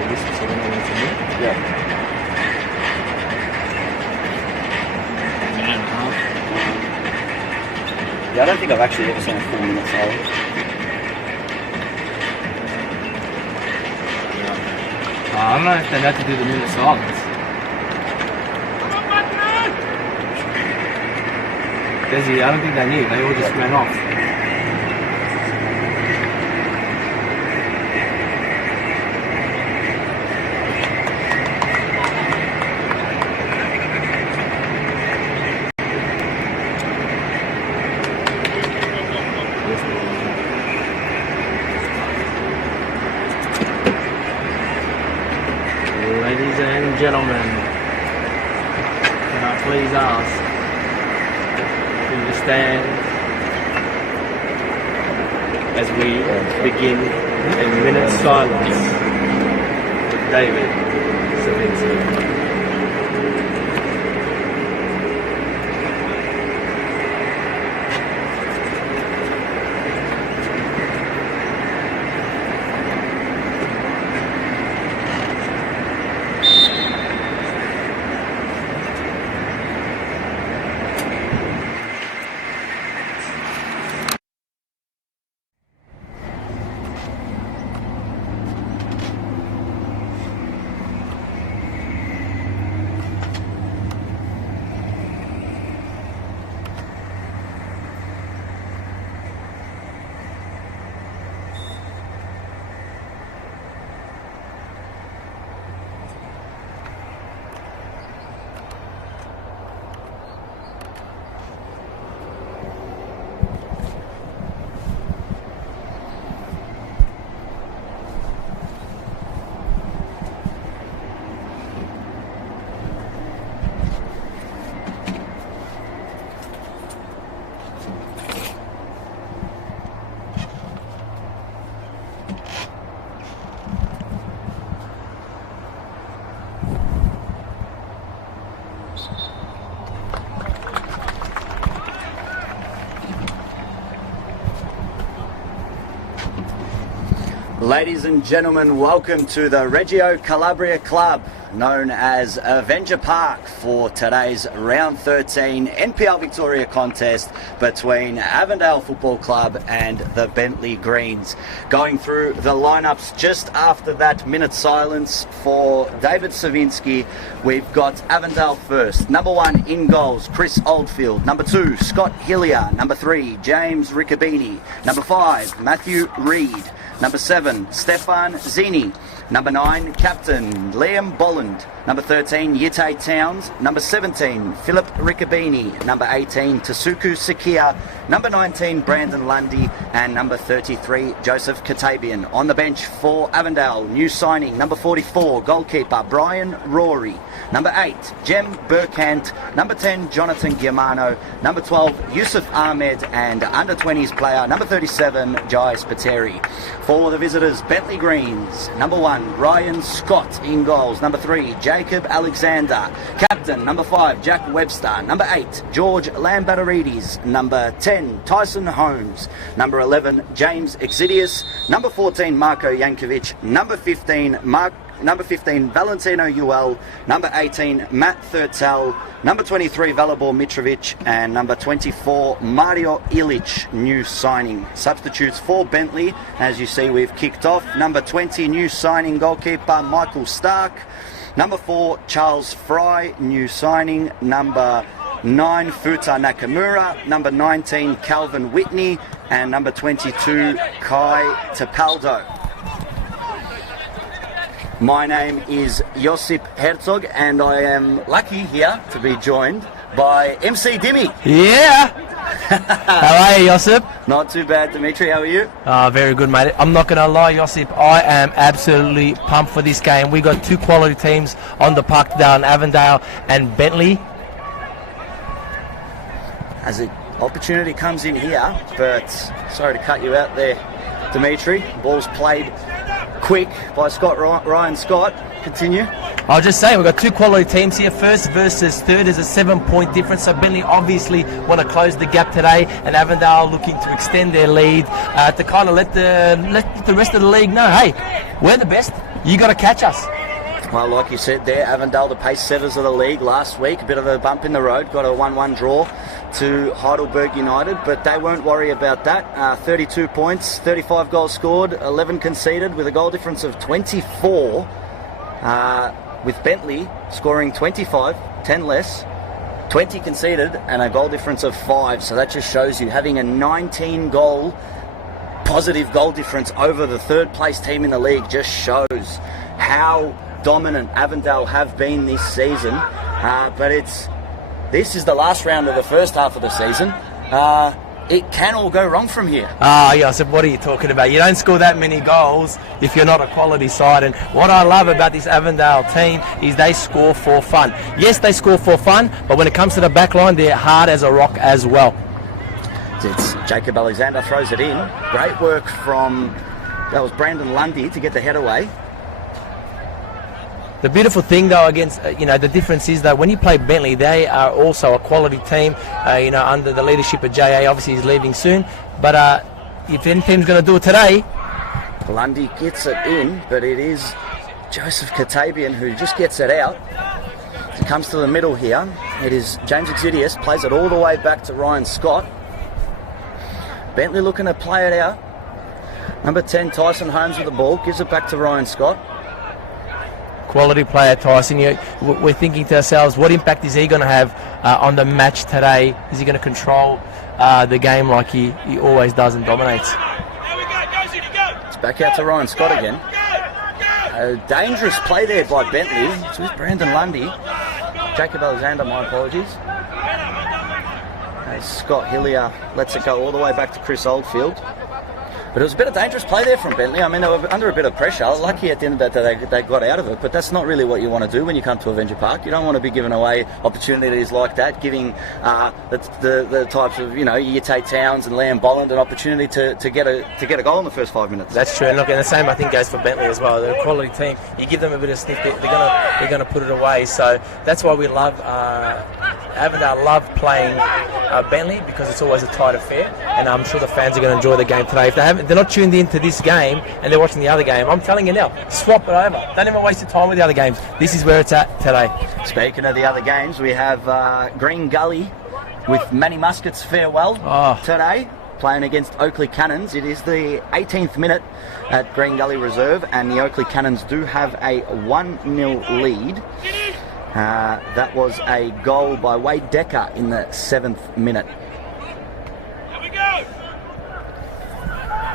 the whistle, so then I went to me. Yeah. Minute and a half. Yeah, I don't think I've actually ever seen a 4 minute silence. I don't know if they're about to do the minute silence. Desi, I don't think they knew. They all just ran off. Ladies and gentlemen, can I please ask for you to stand as we begin a minute silence with David Savinsky. Ladies and gentlemen, welcome to the Reggio Calabria Club, known as Avenger Park, for today's round 13 NPL Victoria contest between Avondale Football Club and the Bentleigh Greens. Going through the lineups just after that minute silence for David Savinsky, we've got Avondale first. Number 1 in goals, Chris Oldfield. Number 2, Scott Hillier. Number 3, James Riccobini. Number 5, Matthew Reid. Number 7, Stefan Zini. Number 9, Captain Liam Bolland. Number 13, Yite Towns. Number 17, Philip Riccobini. Number 18, Tasuku Sakia. Number 19, Brandon Lundy. And number 33, Joseph Katabian. On the bench for Avondale, new signing, number 44, goalkeeper Brian Rory. Number 8, Jem Burkant. Number 10, Jonathan Giamano. Number 12, Yusuf Ahmed. And under 20s player, number 37, Jais Pateri. For the visitors, Bentleigh Greens. Number 1, Ryan Scott in goals. Number 3, Jacob Alexander. Captain, number 5, Jack Webster. Number 8, George Lambatarides. Number 10, Tyson Holmes. Number 11, James Exidius. Number 14, Marco Yankovic. Number 15, Valentino Uel. Number 18, Matt Thurtell. Number 23, Valibor Mitrovic. And number 24, Mario Ilic, new signing. Substitutes for Bentleigh. As you see, we've kicked off. Number 20, new signing, goalkeeper Michael Stark. Number 4, Charles Fry, new signing. Number 9, Futa Nakamura. Number 19, Calvin Whitney. And number 22, Kai Tapaldo. My name is Josip Herzog, and I am lucky here to be joined by MC Dimmy. Yeah! How are you, Josip? Not too bad, Dimitri. How are you? Very good, mate. I'm not going to lie, Josip. I am absolutely pumped for this game. We got two quality teams on the park down, Avondale and Bentleigh. As an opportunity comes in here, but sorry to cut you out there, Dimitri. Ball's played quick by Ryan Scott. Continue. I was just saying, we've got two quality teams here. First versus third is a 7-point difference. So Bentleigh obviously want to close the gap today, and Avondale looking to extend their lead to kind of let the rest of the league know, hey, we're the best. You got to catch us. Well, like you said there, Avondale, the pace setters of the league last week, a bit of a bump in the road, got a 1-1 draw to Heidelberg United, but they won't worry about that. 32 points, 35 goals scored, 11 conceded with a goal difference of 24, with Bentleigh scoring 25, 10 less, 20 conceded and a goal difference of 5. So that just shows you having a 19 goal positive goal difference over the third place team in the league just shows how dominant Avondale have been this season. But this is the last round of the first half of the season. It can all go wrong from here. Yeah, so what are you talking about? You don't score that many goals if you're not a quality side. And what I love about this Avondale team is they score for fun. Yes, they score for fun, but when it comes to the back line, they're hard as a rock as well. It's Jacob Alexander throws it in. Great work from, that was Brandon Lundy to get the head away. The beautiful thing, though, against the difference is that when you play Bentleigh, they are also a quality team. Under the leadership of JA. Obviously, he's leaving soon. But if any team's going to do it today, Lundy gets it in, but it is Joseph Katabian who just gets it out. It comes to the middle here. It is James Exidius, plays it all the way back to Ryan Scott. Bentleigh looking to play it out. Number 10, Tyson Holmes with the ball, gives it back to Ryan Scott. Quality player, Tyson. We're thinking to ourselves, what impact is he going to have on the match today? Is he going to control the game like he always does and dominates? It's back out to Ryan Scott again. A dangerous play there by Bentleigh. It's with Brandon Lundy. Jacob Alexander, my apologies. As Scott Hillier lets it go all the way back to Chris Oldfield. But it was a bit of dangerous play there from Bentleigh. I mean, they were under a bit of pressure. Lucky at the end of that they got out of it, but that's not really what you want to do when you come to Avenger Park. You don't want to be giving away opportunities like that, giving the types of, you take Towns and Liam Bolland an opportunity to get a goal in the first 5 minutes. That's true. And look, and the same I think goes for Bentleigh as well. They're a quality team. You give them a bit of sniff, they're gonna put it away. So that's why we love Avondale love playing Bentleigh, because it's always a tight affair, and I'm sure the fans are going to enjoy the game today. If they're not tuned into this game and they're watching the other game, I'm telling you now, swap it over. Don't even waste your time with the other games. This is where it's at today. Speaking of the other games, we have Green Gully with Manny Muscat's farewell today, playing against Oakley Cannons. It is the 18th minute at Green Gully Reserve, and the Oakley Cannons do have a 1-0 lead. That was a goal by Wade Decker in the 7th minute.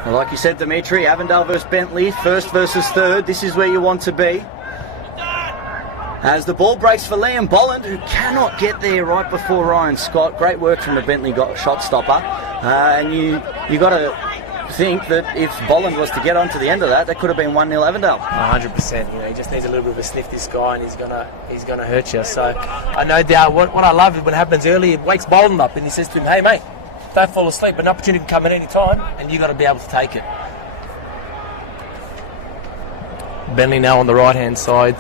Well, like you said, Dimitri, Avondale versus Bentleigh, first versus third. This is where you want to be. As the ball breaks for Liam Bolland, who cannot get there right before Ryan Scott. Great work from the Bentleigh shot stopper. And you got to think that if Bolland was to get onto the end of that, that could have been 1-0 Avondale. 100%. He just needs a little bit of a sniff, this guy, and he's gonna hurt you. So I no doubt what I love is when it happens early, it wakes Bolland up and he says to him, hey mate, don't fall asleep. An opportunity can come at any time, and you got to be able to take it. Bentleigh now on the right hand side,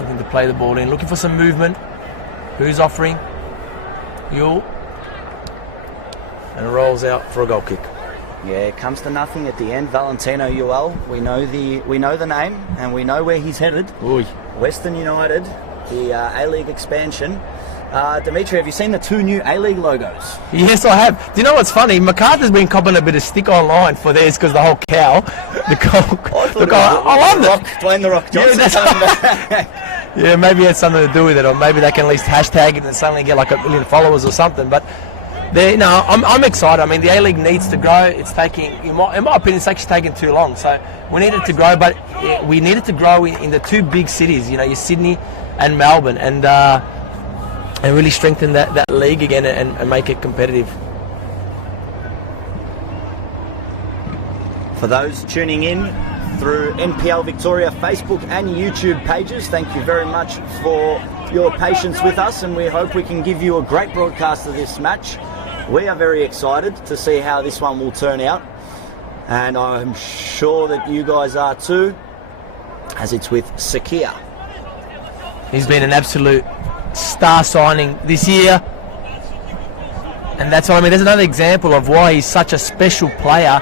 looking to play the ball in, looking for some movement. Who's offering? Yule. And rolls out for a goal kick. Yeah, it comes to nothing at the end. Valentino Ewell, we know the name and we know where he's headed. Oy. Western United, the A-League expansion. Dimitri, have you seen the 2 new A-League logos? Yes, I have. Do you know what's funny? MacArthur's been copping a bit of stick online for theirs because the whole cow. I love it. Dwayne the Rock Johnson. Yeah, maybe it had something to do with it, or maybe they can at least hashtag it and suddenly get like 1 million followers or something. But I'm excited. I mean, the A-League needs to grow. It's taking, in my opinion, it's actually taking too long. So we need it to grow, but we need it to grow in the 2 big cities, your Sydney and Melbourne, and really strengthen that league again and make it competitive. For those tuning in through NPL Victoria Facebook and YouTube pages, thank you very much for your patience with us, and we hope we can give you a great broadcast of this match. We are very excited to see how this one will turn out, and I'm sure that you guys are too. as it's with Sakia. He's been an absolute star signing this year. And that's what I mean. There's another example of why he's such a special player.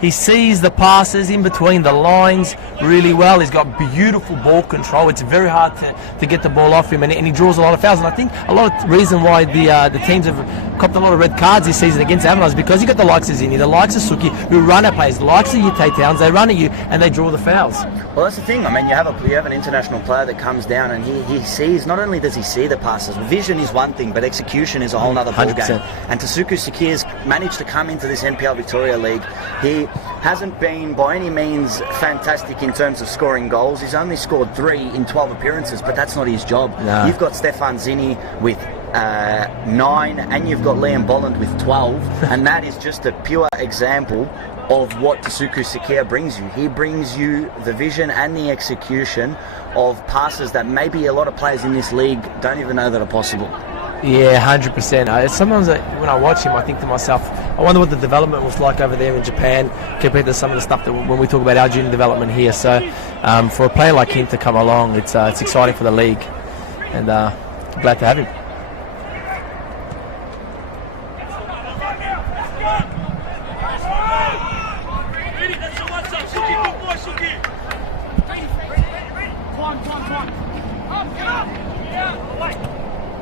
He sees the passes in between the lines really well. He's got beautiful ball control. It's very hard to get the ball off him, and he draws a lot of fouls. And I think a lot of the reason why the teams have copped a lot of red cards this season against Avondale is because you got the likes of Zinni, the likes of Suki, who run at players, the likes of Yate Towns. They run at you and they draw the fouls. Well, that's the thing. I mean, you have an international player that comes down and he sees. Not only does he see the passes, vision is one thing, but execution is a whole other ballgame. And Tasuku Sakia's managed to come into this NPL Victoria League. He hasn't been by any means fantastic in terms of scoring goals. He's only scored 3 in 12 appearances, but that's not his job. No. You've got Stefan Zinni with 9, and you've got Liam Bolland with 12, and that is just a pure example of what Tasuku Sakia brings you. He brings you the vision and the execution of passes that maybe a lot of players in this league don't even know that are possible. Yeah, 100%. Sometimes when I watch him, I think to myself, I wonder what the development was like over there in Japan compared to some of the stuff that when we talk about our junior development here. So for a player like him to come along, it's exciting for the league, and glad to have him.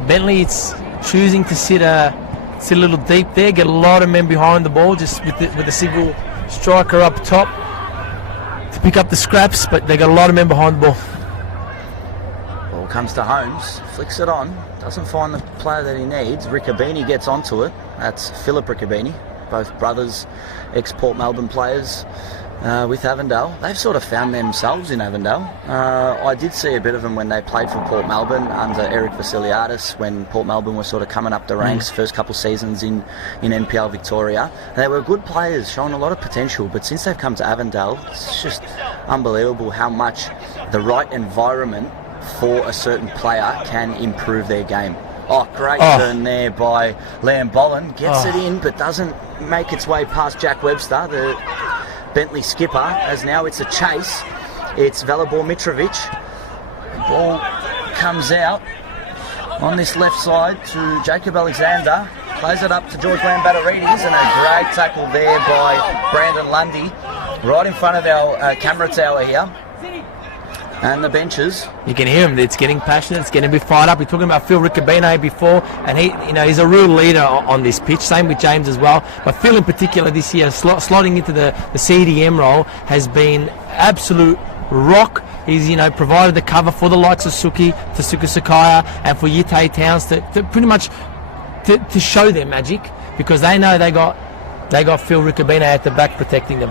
Bentleigh, it's choosing to sit a little deep there, get a lot of men behind the ball, just with a single striker up top to pick up the scraps, but they got a lot of men behind the ball. Ball comes to Holmes, flicks it on, doesn't find the player that he needs. Riccobini gets onto it. That's Philip Riccobini, both brothers, ex-Port Melbourne players. With Avondale, they've sort of found themselves in Avondale. I did see a bit of them when they played for Port Melbourne under Eric Vasiliadis, when Port Melbourne was sort of coming up the ranks, first couple seasons in NPL Victoria. They were good players, showing a lot of potential, but since they've come to Avondale, it's just unbelievable how much the right environment for a certain player can improve their game. Oh, great turn there by Liam Bolland. Gets it in, but doesn't make its way past Jack Webster, the Bentleigh skipper, as now it's a chase. It's Velibor Mitrovic. The ball comes out on this left side to Jacob Alexander. Plays it up to George Lambatarides, and a great tackle there by Brandon Lundy, right in front of our camera tower here. And the benches. You can hear him. It's getting passionate. It's getting a bit fired up. We're talking about Phil Riccobini before, and he's a real leader on this pitch. Same with James as well. But Phil in particular this year, slotting into the CDM role, has been absolute rock. He's provided the cover for the likes of Tasuku Sakia and for Yate Towns to pretty much to show their magic, because they know they got Phil Riccobini at the back protecting them.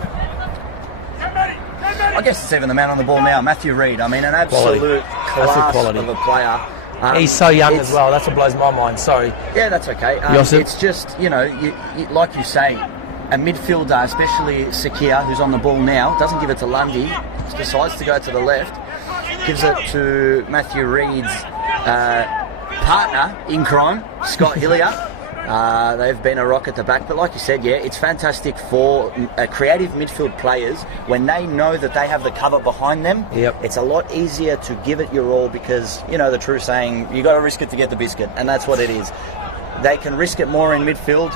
I guess it's even the man on the ball now, Matthew Reid. I mean, an absolute class of a player. He's so young as well. That's what blows my mind. Sorry. Yeah, that's okay. It's just, you like you say, a midfielder, especially Sakia, who's on the ball now, doesn't give it to Lundy, decides to go to the left, gives it to Matthew Reid's partner in crime, Scott Hillier. They've been a rock at the back, but like you said, yeah, it's fantastic for creative midfield players when they know that they have the cover behind them. Yep. It's a lot easier to give it your all, because the true saying, you got to risk it to get the biscuit, and that's what it is. They can risk it more in midfield,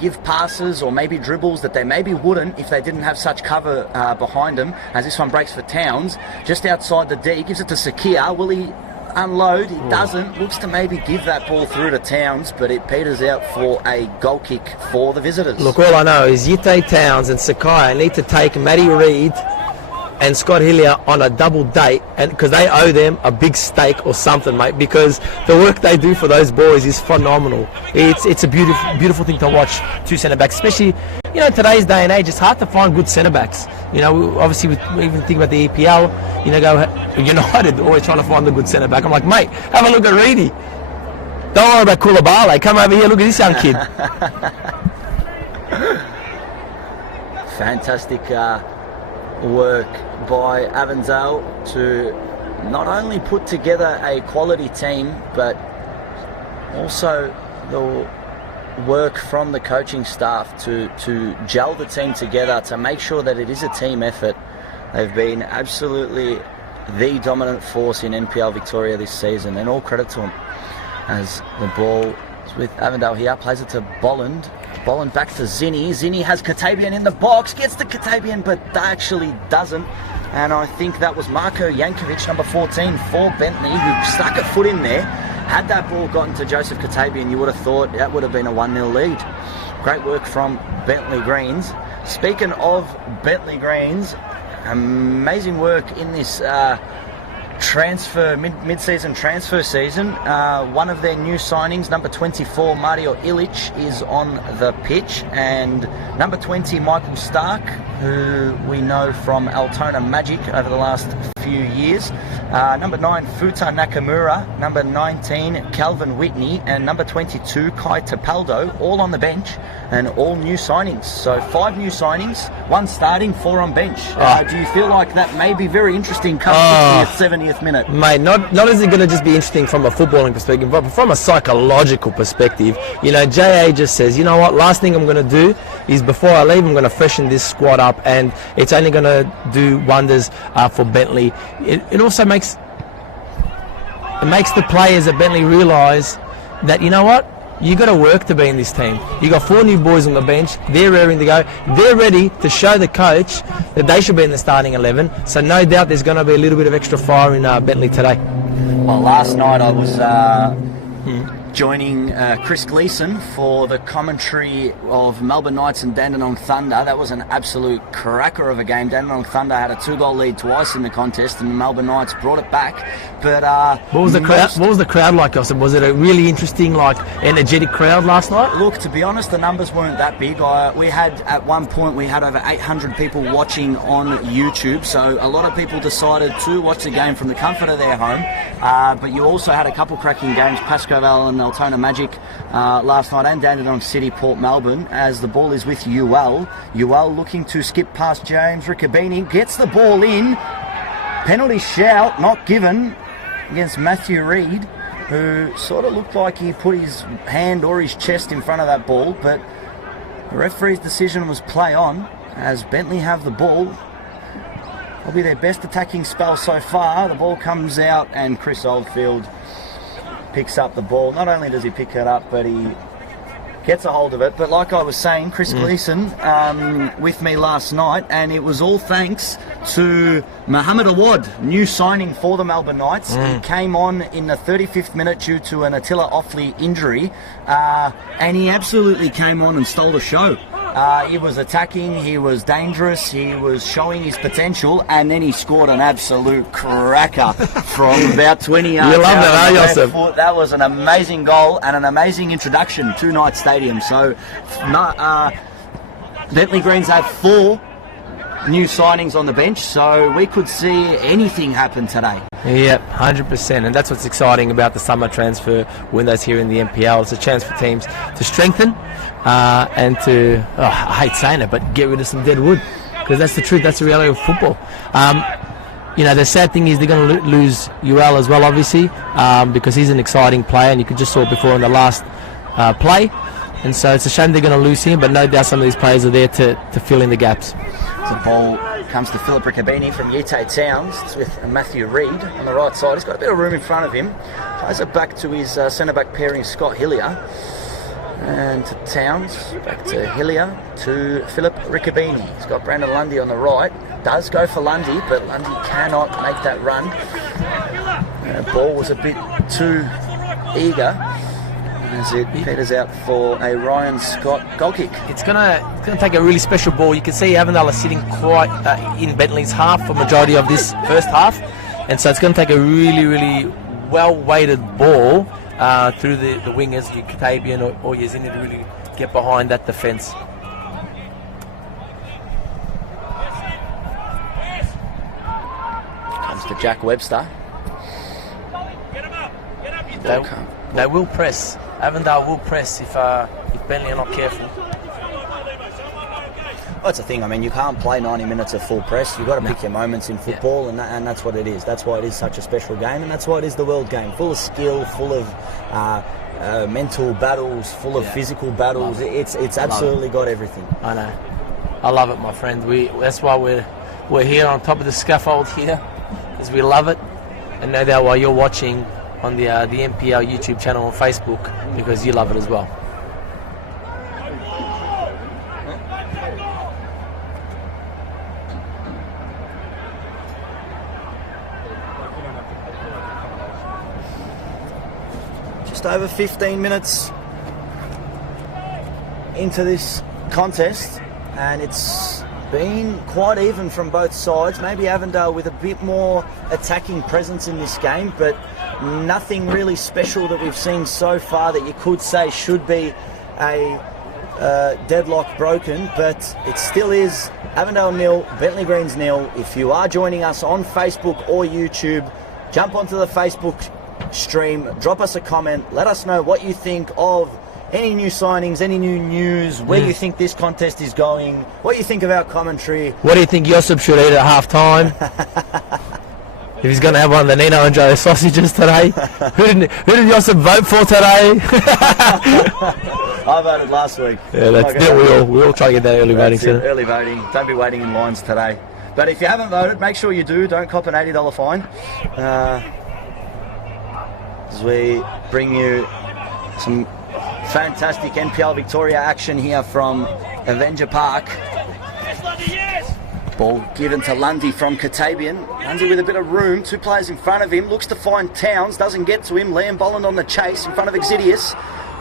give passes or maybe dribbles that they maybe wouldn't if they didn't have such cover behind them, as this one breaks for Towns just outside the D, gives it to Sakia. Will he unload? He doesn't. Looks to maybe give that ball through to Towns, but it peters out for a goal kick for the visitors. Look, all I know is Yate Towns and Sakia need to take Matty Reid and Scott Hillier on a double date, and because they owe them a big steak or something, mate, because the work they do for those boys is phenomenal. It's a beautiful thing to watch two centre backs, especially in today's day and age. It's hard to find good centre backs. Obviously we even think about the EPL. United always trying to find the good centre back. I'm like, mate, have a look at Reedy. Don't worry about Koulibaly. Come over here, look at this young kid. Fantastic work by Avondale to not only put together a quality team, but also the work from the coaching staff to gel the team together to make sure that it is a team effort. They've been absolutely the dominant force in NPL Victoria this season, and all credit to them. As the ball is with Avondale here, plays it to Bolland. Bolland back to Zinni. Zinni has Katabian in the box, gets to Katabian, but actually doesn't. And I think that was Marko Jankovic, number 14, for Bentleigh, who stuck a foot in there. Had that ball gotten to Joseph Katabian, you would have thought that would have been a 1-0 lead. Great work from Bentleigh Greens. Speaking of Bentleigh Greens, amazing work in this mid-season transfer season. One of their new signings, number 24 Mario Ilic, is on the pitch, and number 20 Michael Stark, who we know from Altona Magic over the last few years, number 9 Futa Nakamura, number 19 Calvin Whitney, and number 22 Kai Tapaldo, all on the bench and all new signings. So 5 new signings, 1 starting, 4 on bench. Do you feel like that may be very interesting come 60th, 70th minute? Mate, not is it going to just be interesting from a footballing perspective, but from a psychological perspective. You know, JA just says, you know what, last thing I'm going to do is before I leave, I'm going to freshen this squad up, and it's only going to do wonders for Bentleigh. It also makes the players at Bentleigh realise that, you know what, you got to work to be in this team. You got 4 new boys on the bench. They're raring to go. They're ready to show the coach that they should be in the starting 11. So no doubt there's going to be a little bit of extra fire in Bentleigh today. Well, last night I was joining Chris Gleeson for the commentary of Melbourne Knights and Dandenong Thunder. That was an absolute cracker of a game. Dandenong Thunder had a 2-goal lead twice in the contest, and the Melbourne Knights brought it back. But what was the crowd? What was the crowd like, Austin? Was it a really interesting, energetic crowd last night? Look, to be honest, the numbers weren't that big. We had at one point over 800 people watching on YouTube. So a lot of people decided to watch the game from the comfort of their home. But you also had a couple cracking games, Pascoe Vale and Altona Magic last night, and Dandenong City, Port Melbourne, as the ball is with UL. UL looking to skip past James Riccobini, gets the ball in. Penalty shout, not given, against Matthew Reid, who sort of looked like he put his hand or his chest in front of that ball, but the referee's decision was play on, as Bentleigh have the ball. Probably their best attacking spell so far. The ball comes out, and Chris Oldfield picks up the ball. Not only does he pick it up, but he gets a hold of it. But like I was saying, Chris Gleeson with me last night, and it was all thanks to Mohamed Awad, new signing for the Melbourne Knights. He came on in the 35th minute due to an Attila Offley injury, and he absolutely came on and stole the show. He was attacking, he was dangerous, he was showing his potential, and then he scored an absolute cracker from about 20 yards. You love that, huh, Joseph? That was an amazing goal and an amazing introduction to Knight Stadium. So, Bentleigh Greens have 4 new signings on the bench, so we could see anything happen today. Yep, 100%, and that's what's exciting about the summer transfer windows here in the NPL. It's a chance for teams to strengthen and to, I hate saying it, but get rid of some dead wood, because that's the truth, that's the reality of football. The sad thing is they're going to lose UL as well, obviously, because he's an exciting player, and you could just saw it before in the last play, and so it's a shame they're going to lose him, but no doubt some of these players are there to fill in the gaps. The ball comes to Philip Riccobini from Ute Towns. It's with Matthew Reid on the right side. He's got a bit of room in front of him. Plays it back to his centre-back pairing, Scott Hillier. And to Towns, back to Hillier, to Philip Riccobini. He's got Brandon Lundy on the right. Does go for Lundy, but Lundy cannot make that run. The ball was a bit too eager, as it peters out for a Ryan Scott goal kick. It's gonna take a really special ball. You can see Avondale are sitting quite in Bentleigh's half for majority of this first half, and so it's going to take a really, really well-weighted ball through the wingers, your Katabian or Yazini, to really get behind that defence. Comes to Jack Webster. They will press. Avondale will press if Bentleigh are not careful. Well, that's the thing. I mean, you can't play 90 minutes of full press. You've got to pick your moments in football, and that's what it is. That's why it is such a special game, and that's why it is the world game. Full of skill, full of mental battles, full of physical battles. It's absolutely got everything. I know. I love it, my friend. That's why we're we're here on top of the scaffold here because we love it, and no doubt while you're watching on the NPL YouTube channel on Facebook because you love it as well. Just over 15 minutes into this contest, and it's been quite even from both sides. Maybe Avondale with a bit more attacking presence in this game, but nothing really special that we've seen so far that you could say should be a deadlock broken, but it still is Avondale 0, Bentleigh Greens 0. If you are joining us on Facebook or YouTube, jump onto the Facebook stream, drop us a comment, let us know what you think of any new signings, any new news, where you think this contest is going, what you think of our commentary. What do you think Josip should eat at half time? If he's going to have one of the Nino and Joe sausages today. Who did Josip vote for today? I voted last week. Yeah, that's it. We all try to get that early voting. Early voting. Don't be waiting in lines today. But if you haven't voted, make sure you do. Don't cop an $80 fine. As we bring you some fantastic NPL Victoria action here from Avenger Park. Ball given to Lundy from Katabian. Lundy with a bit of room, 2 players in front of him, looks to find Towns, doesn't get to him. Liam Bolland on the chase in front of Exidius.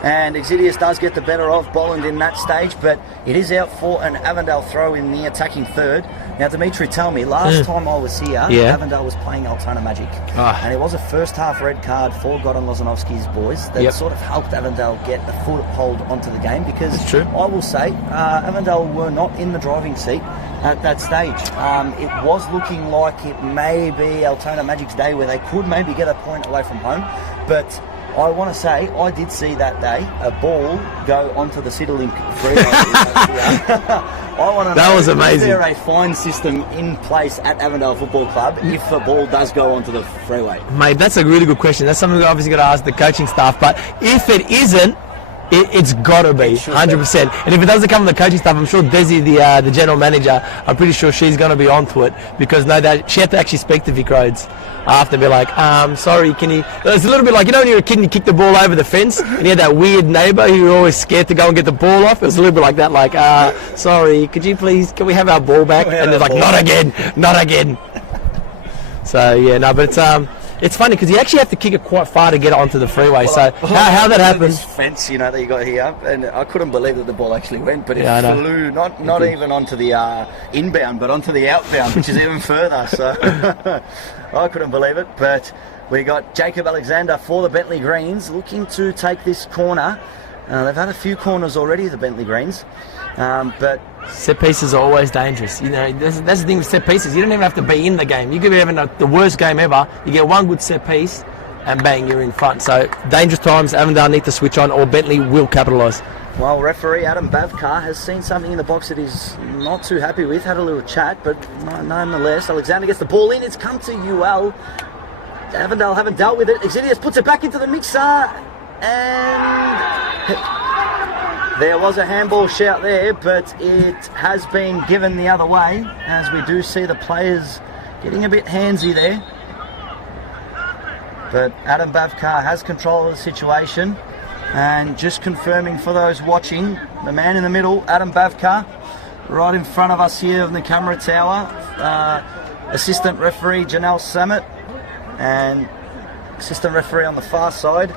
And Exidius does get the better of Bolland in that stage, but it is out for an Avondale throw in the attacking third. Now, Dimitri, tell me, last time I was here, Avondale was playing Altona Magic. And it was a first half red card for Goran Lozanovski's boys that sort of helped Avondale get the foothold onto the game, because I will say Avondale were not in the driving seat at that stage. It was looking like it may be Altona Magic's day where they could maybe get a point away from home, but I want to say I did see that day a ball go onto the Citilink freeway. I want to know, that was amazing. Is there a fine system in place at Avondale Football Club if the ball does go onto the freeway? Mate, that's a really good question. That's something we're obviously got to ask the coaching staff. But if it isn't, it's got to be 100%. And if it doesn't come from the coaching staff, I'm sure Desi, the general manager, I'm pretty sure she's going to be onto it, because no, that she had to actually speak to Vic Rhodes after, be like, sorry, can you? It's a little bit like, you know, when you're a kid and you kick the ball over the fence, and you had that weird neighbour who you were always scared to go and get the ball off. It was a little bit like that, like, sorry, can we have our ball back? And they're like, not again. So yeah, no, but it's funny because you actually have to kick it quite far to get it onto the freeway. So how that happens? This fence, you know, that you got here, and I couldn't believe that the ball actually went, but it flew not even onto the inbound, but onto the outbound, which is even further. So I couldn't believe it. But we got Jacob Alexander for the Bentleigh Greens looking to take this corner. They've had a few corners already, the Bentleigh Greens, but set pieces are always dangerous. You know, that's the thing with set pieces. You don't even have to be in the game. You could be having the worst game ever. You get one good set piece, and bang, you're in front. So dangerous times. Avondale need to switch on, or Bentleigh will capitalise. Well, referee Adam Bavkar has seen something in the box that he's not too happy with. Had a little chat, but nonetheless, Alexander gets the ball in. It's come to UL. Avondale haven't dealt with it. Exidius puts it back into the mixer, and there was a handball shout there, but it has been given the other way, as we do see the players getting a bit handsy there. But Adam Bavkar has control of the situation, and just confirming for those watching, the man in the middle, Adam Bavkar, right in front of us here in the camera tower, assistant referee Janelle Samet, and assistant referee on the far side,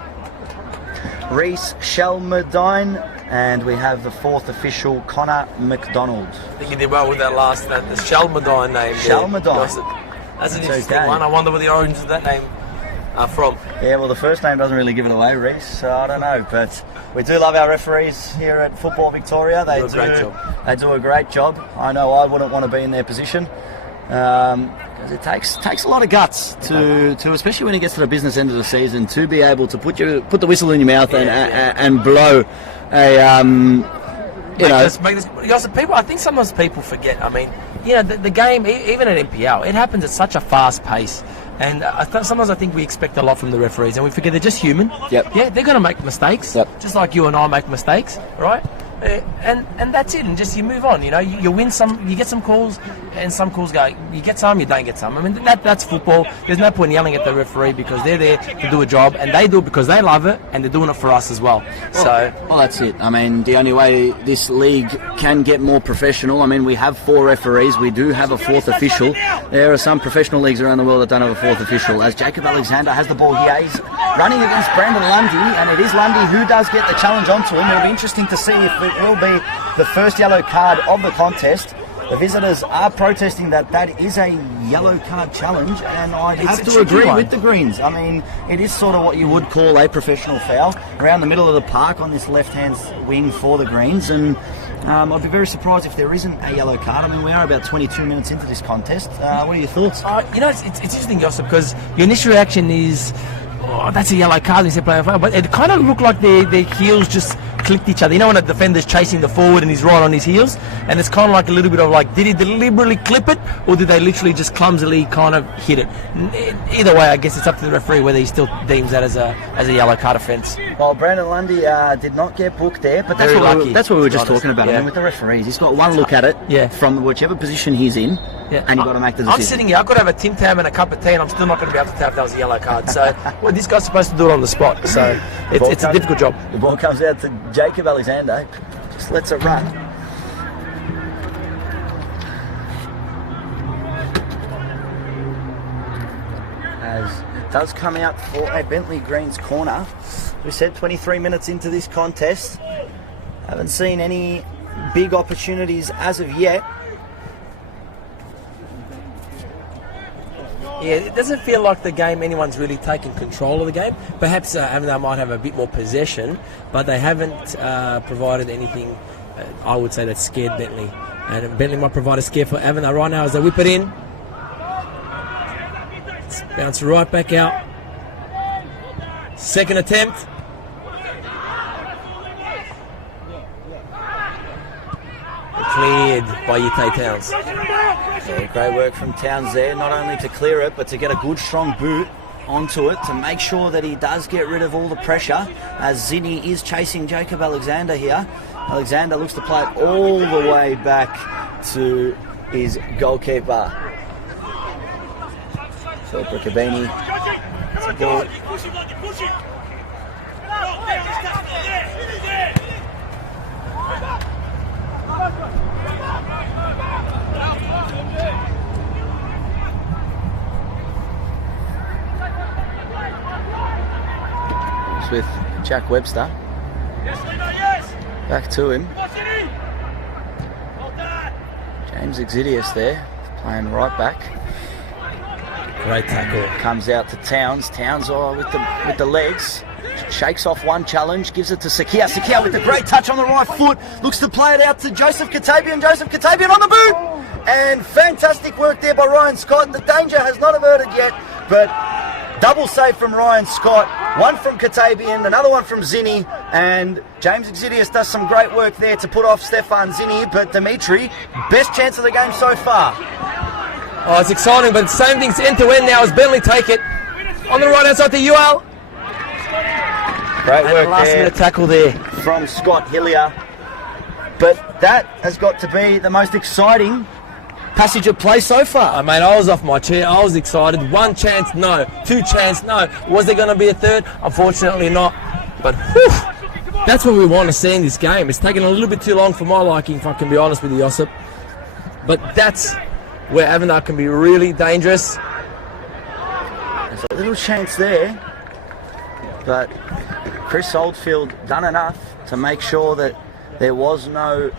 Reese Shelmerdine, and we have the fourth official, Connor McDonald. I think you did well with that last, the Shelmerdine name. Shelmerdine. That's an interesting one. I wonder where the origins of that name are from. Yeah, well, the first name doesn't really give it away, Reese, so I don't know. But we do love our referees here at Football Victoria. They do a great job. I know I wouldn't want to be in their position. Because it takes a lot of guts to especially when it gets to the business end of the season, to be able to put the whistle in your mouth and blow a people. I think sometimes people forget. I mean, the game, even at NPL, it happens at such a fast pace, and sometimes I think we expect a lot from the referees, and we forget they're just human. Yep. Yeah, they're going to make mistakes, just like you and I make mistakes, right? And that's it, and just you move on. You win some, you get some calls, and some calls go. You get some, you don't get some. I mean, that's football. There's no point yelling at the referee because they're there to do a job, and they do it because they love it, and they're doing it for us as well. Well, that's it. I mean, the only way this league can get more professional. I mean, we have 4 referees. We do have a 4th official. There are some professional leagues around the world that don't have a 4th official. As Jacob Alexander has the ball here, he's running against Brandon Lundy, and it is Lundy who does get the challenge onto him. It'll be interesting to see if it will be the first yellow card of the contest. The visitors are protesting that is a yellow card challenge, and I have to agree with the Greens. I mean, it is sort of what you would call a professional foul around the middle of the park on this left-hand wing for the Greens, and I'd be very surprised if there isn't a yellow card. I mean, we are about 22 minutes into this contest. What are your thoughts? It's interesting, Joseph, because your initial reaction is, oh, that's a yellow card, but it kind of looked like their heels just clicked each other. You know when a defender's chasing the forward and he's right on his heels, and it's kind of like a little bit of like, did he deliberately clip it, or did they literally just clumsily kind of hit it? Either way, I guess it's up to the referee whether he still deems that as a yellow card offence. Well, Brandon Lundy did not get booked there, but that's what we were just talking about. Yeah. I mean, with the referees, he's got one look at it from whichever position he's in, and you've got to make the decision. I'm sitting here, I could have a Tim Tam and a cup of tea, and I'm still not going to be able to tell if that was a yellow card. So, well, this guy's supposed to do it on the spot, so it's a difficult job. The ball comes out to Jacob Alexander, just lets it run. As it does come out for a Bentleigh Greens corner. We said 23 minutes into this contest. Haven't seen any big opportunities as of yet. Yeah, it doesn't feel like the game anyone's really taking control of the game. Perhaps Avondale might have a bit more possession, but they haven't provided anything, I would say, that scared Bentleigh. And Bentleigh might provide a scare for Avondale right now as they whip it in. It's bounced right back out. Second attempt. Cleared by Yate Towns. Yeah, great work from Towns there, not only to clear it, but to get a good strong boot onto it to make sure that he does get rid of all the pressure, as Zinni is chasing Jacob Alexander here. Alexander looks to play it all the way back to his goalkeeper. So Bricabini. With Jack Webster. Back to him. James Exidius there, playing right back. Great tackle. Comes out to Towns. Towns with the legs. Shakes off one challenge, gives it to Sakia. Sakia with a great touch on the right foot. Looks to play it out to Joseph Katabian. Joseph Katabian on the boot! And fantastic work there by Ryan Scott. The danger has not averted yet, but double save from Ryan Scott. One from Katabian, another one from Zinni, and James Exidius does some great work there to put off Stefan Zinni, but Dimitri, best chance of the game so far. Oh, it's exciting, but same thing's end-to-end now as Bentleigh take it. On the right-hand side to UL. Great work last there. Minute tackle there. From Scott Hillier. But that has got to be the most exciting passage of play so far. Mate, I was off my chair. I was excited. One chance, no. Two chance, no. Was there going to be a third? Unfortunately not. But whew, that's what we want to see in this game. It's taken a little bit too long for my liking, if I can be honest with you, Josip. But that's where Avondale can be really dangerous. There's a little chance there, but Chris Oldfield done enough to make sure that there was no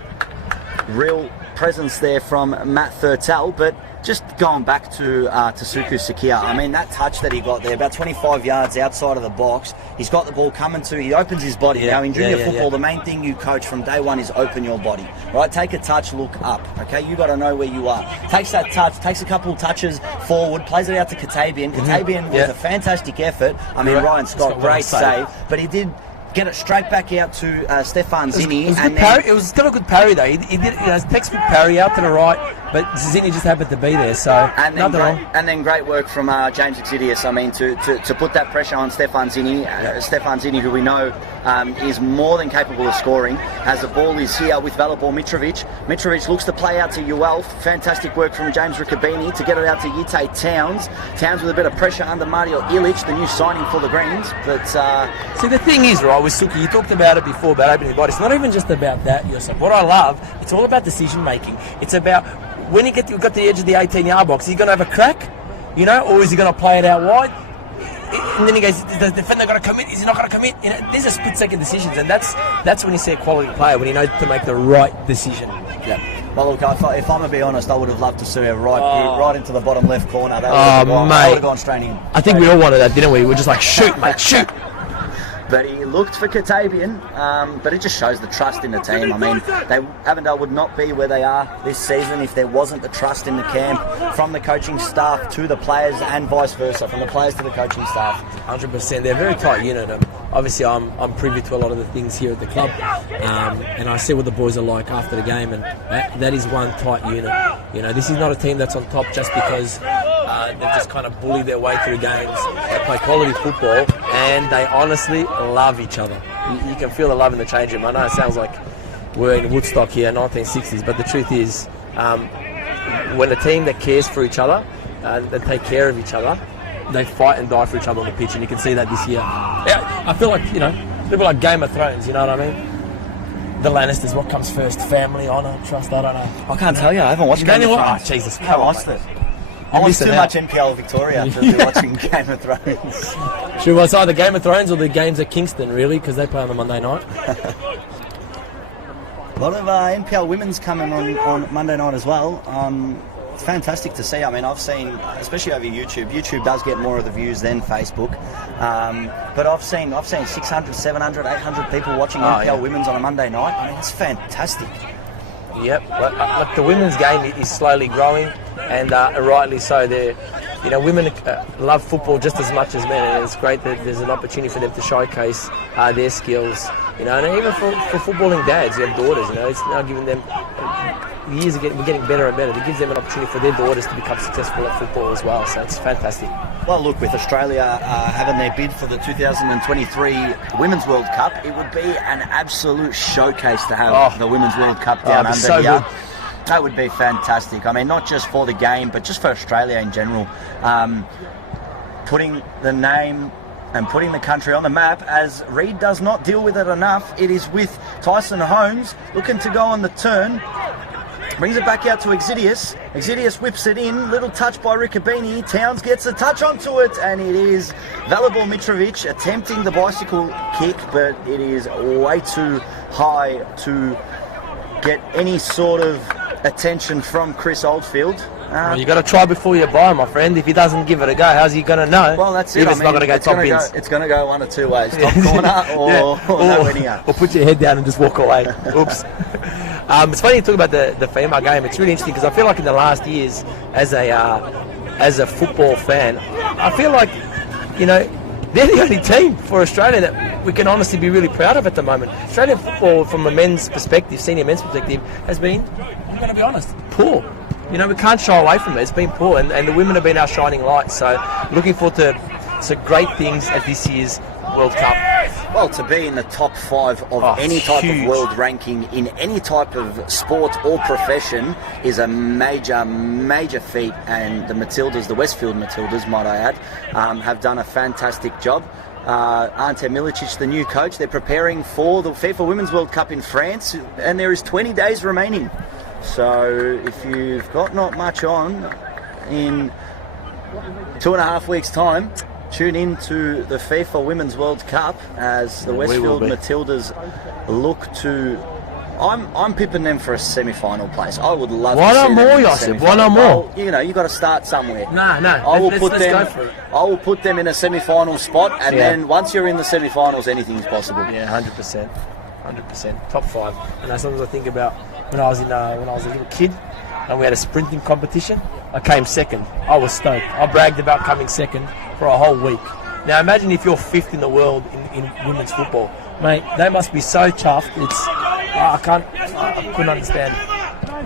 real presence there from Matt Thurtell. But just going back to Tasuku Sakia, I mean, that touch that he got there, about 25 yards outside of the box, he's got the ball coming to, he opens his body. Now in junior football, the main thing you coach from day one is open your body, right? Take a touch, look up, okay? You got to know where you are. Takes that touch, takes a couple of touches forward, plays it out to Katabian. Katabian was a fantastic effort. I mean, Ryan Scott, great save, but he did get it straight back out to Stefan Zinni. It was got a good parry though. He did a textbook parry out to the right, but Zini just happened to be there, so nothing wrong. And then great work from James Exidius. I mean, to put that pressure on Stefan Zini. Stefan Zini, who we know is more than capable of scoring, as the ball is here with Velibor Mitrovic. Mitrovic looks to play out to Uelf. Fantastic work from James Riccobini to get it out to Yite Towns. Towns with a bit of pressure under Mario Ilic, the new signing for the Greens. But see, the thing is, right, with Suki, you talked about it before about opening the body. It's not even just about that, Yosef. What I love, it's all about decision making. It's about when you got to the edge of the 18-yard box, is he going to have a crack, or is he going to play it out wide? And then he goes, is the defender going to commit? Is he not going to commit? These are split-second decisions, and that's when you see a quality player, when he knows to make the right decision. Yeah. Well, look, if I'm going to be honest, I would have loved to see her right into the bottom left corner. That would have gone straight in. I think we all wanted that, didn't we? We're just like, shoot, mate, shoot. But he looked for Katavian, but it just shows the trust in the team. I mean, Avondale would not be where they are this season if there wasn't the trust in the camp from the coaching staff to the players and vice versa, from the players to the coaching staff. 100%. They're a very tight unit. Obviously, I'm privy to a lot of the things here at the club, and I see what the boys are like after the game, and that is one tight unit. This is not a team that's on top just because they've just kind of bullied their way through games. They play quality football, and they honestly love each other. You can feel the love in the change room. I know it sounds like we're in Woodstock here, 1960s, but the truth is, when a team that cares for each other, that take care of each other, they fight and die for each other on the pitch, and you can see that this year. Yeah, I feel like, a little bit like Game of Thrones, you know what I mean? The Lannisters, what comes first? Family, honour, trust, I don't know. I can't tell you, I haven't watched Game of Thrones. Oh, Jesus, I haven't watched it. I watched too much NPL Victoria to be watching Game of Thrones. Sure, well, it's either Game of Thrones or the games at Kingston, really, because they play on the Monday night. A lot of NPL women's coming on Monday night as well. It's fantastic to see. I mean, I've seen, especially over YouTube. YouTube does get more of the views than Facebook, but I've seen 600, 700, 800 people watching NPL women's on a Monday night. I mean, it's fantastic. Yep. Look, the women's game is slowly growing, and rightly so. Women love football just as much as men, and it's great that there's an opportunity for them to showcase their skills. And even for footballing dads who have daughters, it's now giving them we're getting better and better. It gives them an opportunity for their daughters to become successful at football as well. So it's fantastic. Well, look, with Australia having their bid for the 2023 Women's World Cup, it would be an absolute showcase to have the Women's World Cup down under so here. Good. That would be fantastic. I mean, not just for the game, but just for Australia in general. Putting the name and putting the country on the map, as Reid does not deal with it enough. It is with Tyson Holmes looking to go on the turn. Brings it back out to Exidius. Exidius whips it in. Little touch by Riccobini. Towns gets a touch onto it, and it is Velibor Mitrovic attempting the bicycle kick, but it is way too high to get any sort of attention from Chris Oldfield. You got to try before you buy, my friend. If he doesn't give it a go, how's he going to know? Well, that's it. If it's not going to go top bins. It's going to go one of two ways: top corner or nowhere near. Or put your head down and just walk away. Oops. It's funny you talk about the female game. It's really interesting because I feel like in the last years, as a football fan, I feel like they're the only team for Australia that we can honestly be really proud of at the moment. Australian football, from a men's perspective, senior men's perspective, has been, I'm going to be honest, poor. We can't shy away from it. It's been poor, and the women have been our shining light. So looking forward to some great things at this year's World Cup. Well, to be in the top 5 of any type of world ranking in any type of sport or profession is a major, major feat, and the Matildas, the Westfield Matildas, might I add, have done a fantastic job. Ante Milicic, the new coach, they're preparing for the FIFA Women's World Cup in France, and there is 20 days remaining. So if you've got not much on in 2.5 weeks' time, tune in to the FIFA Women's World Cup as the Westfield Matildas look to... I'm pipping them for a semi-final place. I would love to see them in the semi-final. Why not more? Well, you got to start somewhere. No. Let's go for it. I will put them in a semi-final spot, and then once you're in the semi-finals, anything's possible. Yeah, 100%. Top 5. And that's something I think about when I was a little kid, and we had a sprinting competition. I came second. I was stoked. I bragged about coming second for a whole week. Now imagine if you're 5th in the world in women's football, mate. They must be so chuffed. I couldn't understand.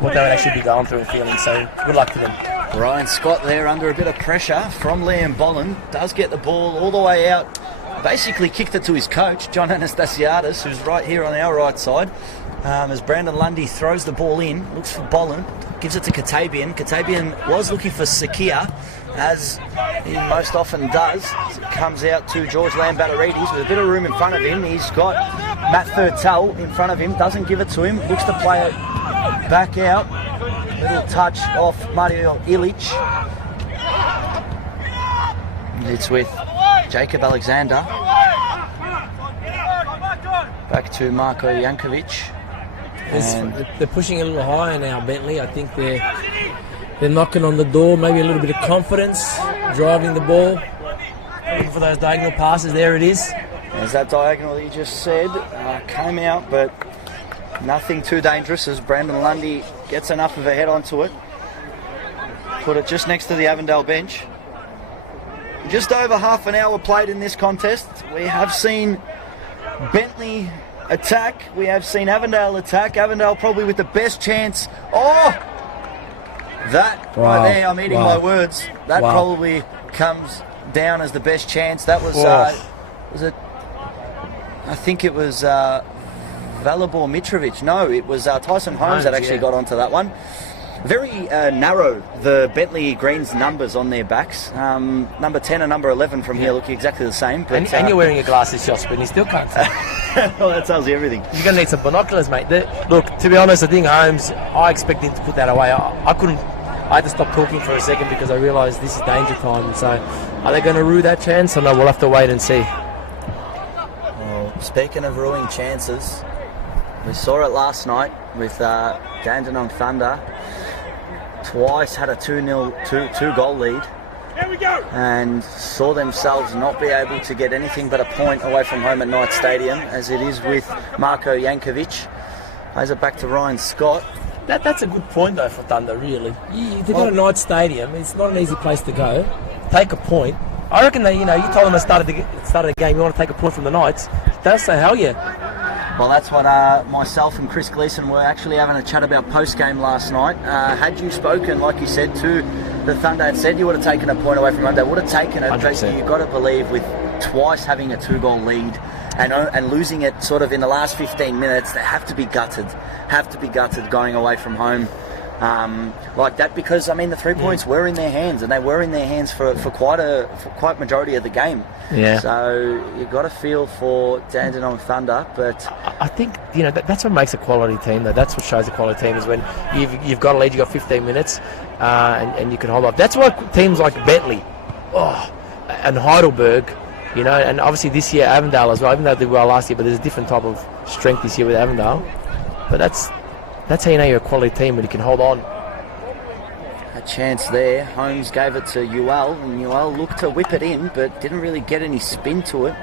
what they would actually be going through and feeling. So good luck to them. Ryan Scott there under a bit of pressure from Liam Bolland. Does get the ball all the way out. Basically kicked it to his coach, John Anastasiadis, who's right here on our right side. As Brandon Lundy throws the ball in, looks for Bolland, gives it to Katabian. Katabian was looking for Sakia, as he most often does. It comes out to George Lambatarides with a bit of room in front of him. He's got Matt Thurtell in front of him, doesn't give it to him, looks to play it back out. Little touch off Mario Ilic. It's with Jacob Alexander. Back to Marko Jankovic. They're pushing a little higher now, Bentleigh. I think they're knocking on the door, maybe a little bit of confidence, driving the ball. Looking for those diagonal passes. There it is. There's that diagonal that you just said. Came out, but nothing too dangerous as Brandon Lundy gets enough of a head onto it. Put it just next to the Avondale bench. Just over half an hour played in this contest. We have seen Bentleigh attack. We have seen Avondale attack. Avondale probably with the best chance. Oh! That right there, I'm eating my words. That probably comes down as the best chance. That was, was it? I think it was Valibor Mitrovic. No, it was Tyson Holmes that actually got onto that one. Very narrow, the Bentleigh Greens numbers on their backs. Number 10 and number 11 from here look exactly the same. But, and you're wearing your glasses, Josh, but you still can't see. Well, that tells you everything. You're going to need some binoculars, mate. Look, to be honest, I think Holmes, I expect him to put that away. I couldn't. I had to stop talking for a second because I realised this is danger time. So, are they going to rue that chance? Or no, we'll have to wait and see. Well, speaking of ruining chances, we saw it last night with Dandenong Thunder. Twice had a 2-0 goal lead. Here we go. And saw themselves not be able to get anything but a point away from home at Knight Stadium, as it is with Marko Jankovic. Plays it back to Ryan Scott. That's a good point though for Thunder, really. They've got a Knight Stadium. It's not an easy place to go. Take a point. I reckon you told them at the start of the game you want to take a point from the Knights. They'll say hell yeah. Well, that's what myself and Chris Gleeson were actually having a chat about post-game last night. Had you spoken, like you said, to the Thunder and said you would have taken a point away from them, they would have taken it. 100%. But you've got to believe with twice having a 2-goal lead and losing it sort of in the last 15 minutes, they have to be gutted going away from home like that, because I mean the 3 points were in their hands, and they were in their hands for quite majority of the game. Yeah. So you've got to feel for Dandenong Thunder, but I think that's what makes a quality team. Though that's what shows a quality team is when you've got a lead, you've got 15 minutes, and you can hold up. That's why teams like Bentleigh, and Heidelberg, and obviously this year Avondale as well. Even though they did well last year, but there's a different type of strength this year with Avondale. But that's how you know you're a quality team, when you can hold on. A chance there. Holmes gave it to Ewell, and Ewell looked to whip it in, but didn't really get any spin to it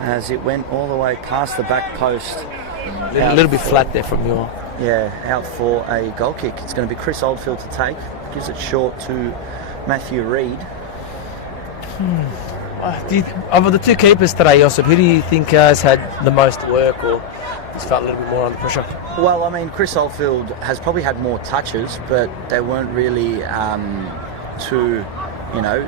as it went all the way past the back post. A little bit flat there from Ewell. Yeah, out for a goal kick. It's going to be Chris Oldfield to take. Gives it short to Matthew Reid. Of the two keepers today, Josip, who do you think has had the most work or has felt a little bit more under pressure? Well, I mean, Chris Oldfield has probably had more touches, but they weren't really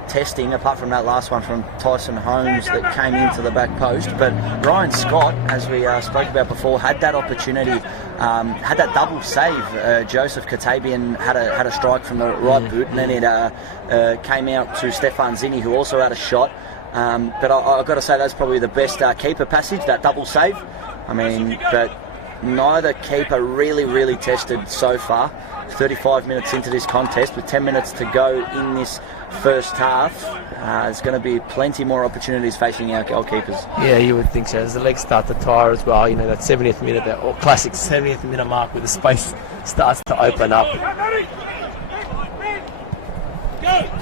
testing, apart from that last one from Tyson Holmes that came into the back post. But Ryan Scott, as we spoke about before, had that opportunity, had that double save. Joseph Katabian had a strike from the right boot, and then it came out to Stefan Zinni, who also had a shot. But I've got to say that's probably the best keeper passage, that double save. I mean, but neither keeper really tested so far. 35 minutes into this contest with 10 minutes to go in this first half. There's going to be plenty more opportunities facing our goalkeepers. Yeah, you would think so. As the legs start to tire as well, that 70th minute, or classic 70th minute mark where the space starts to open up.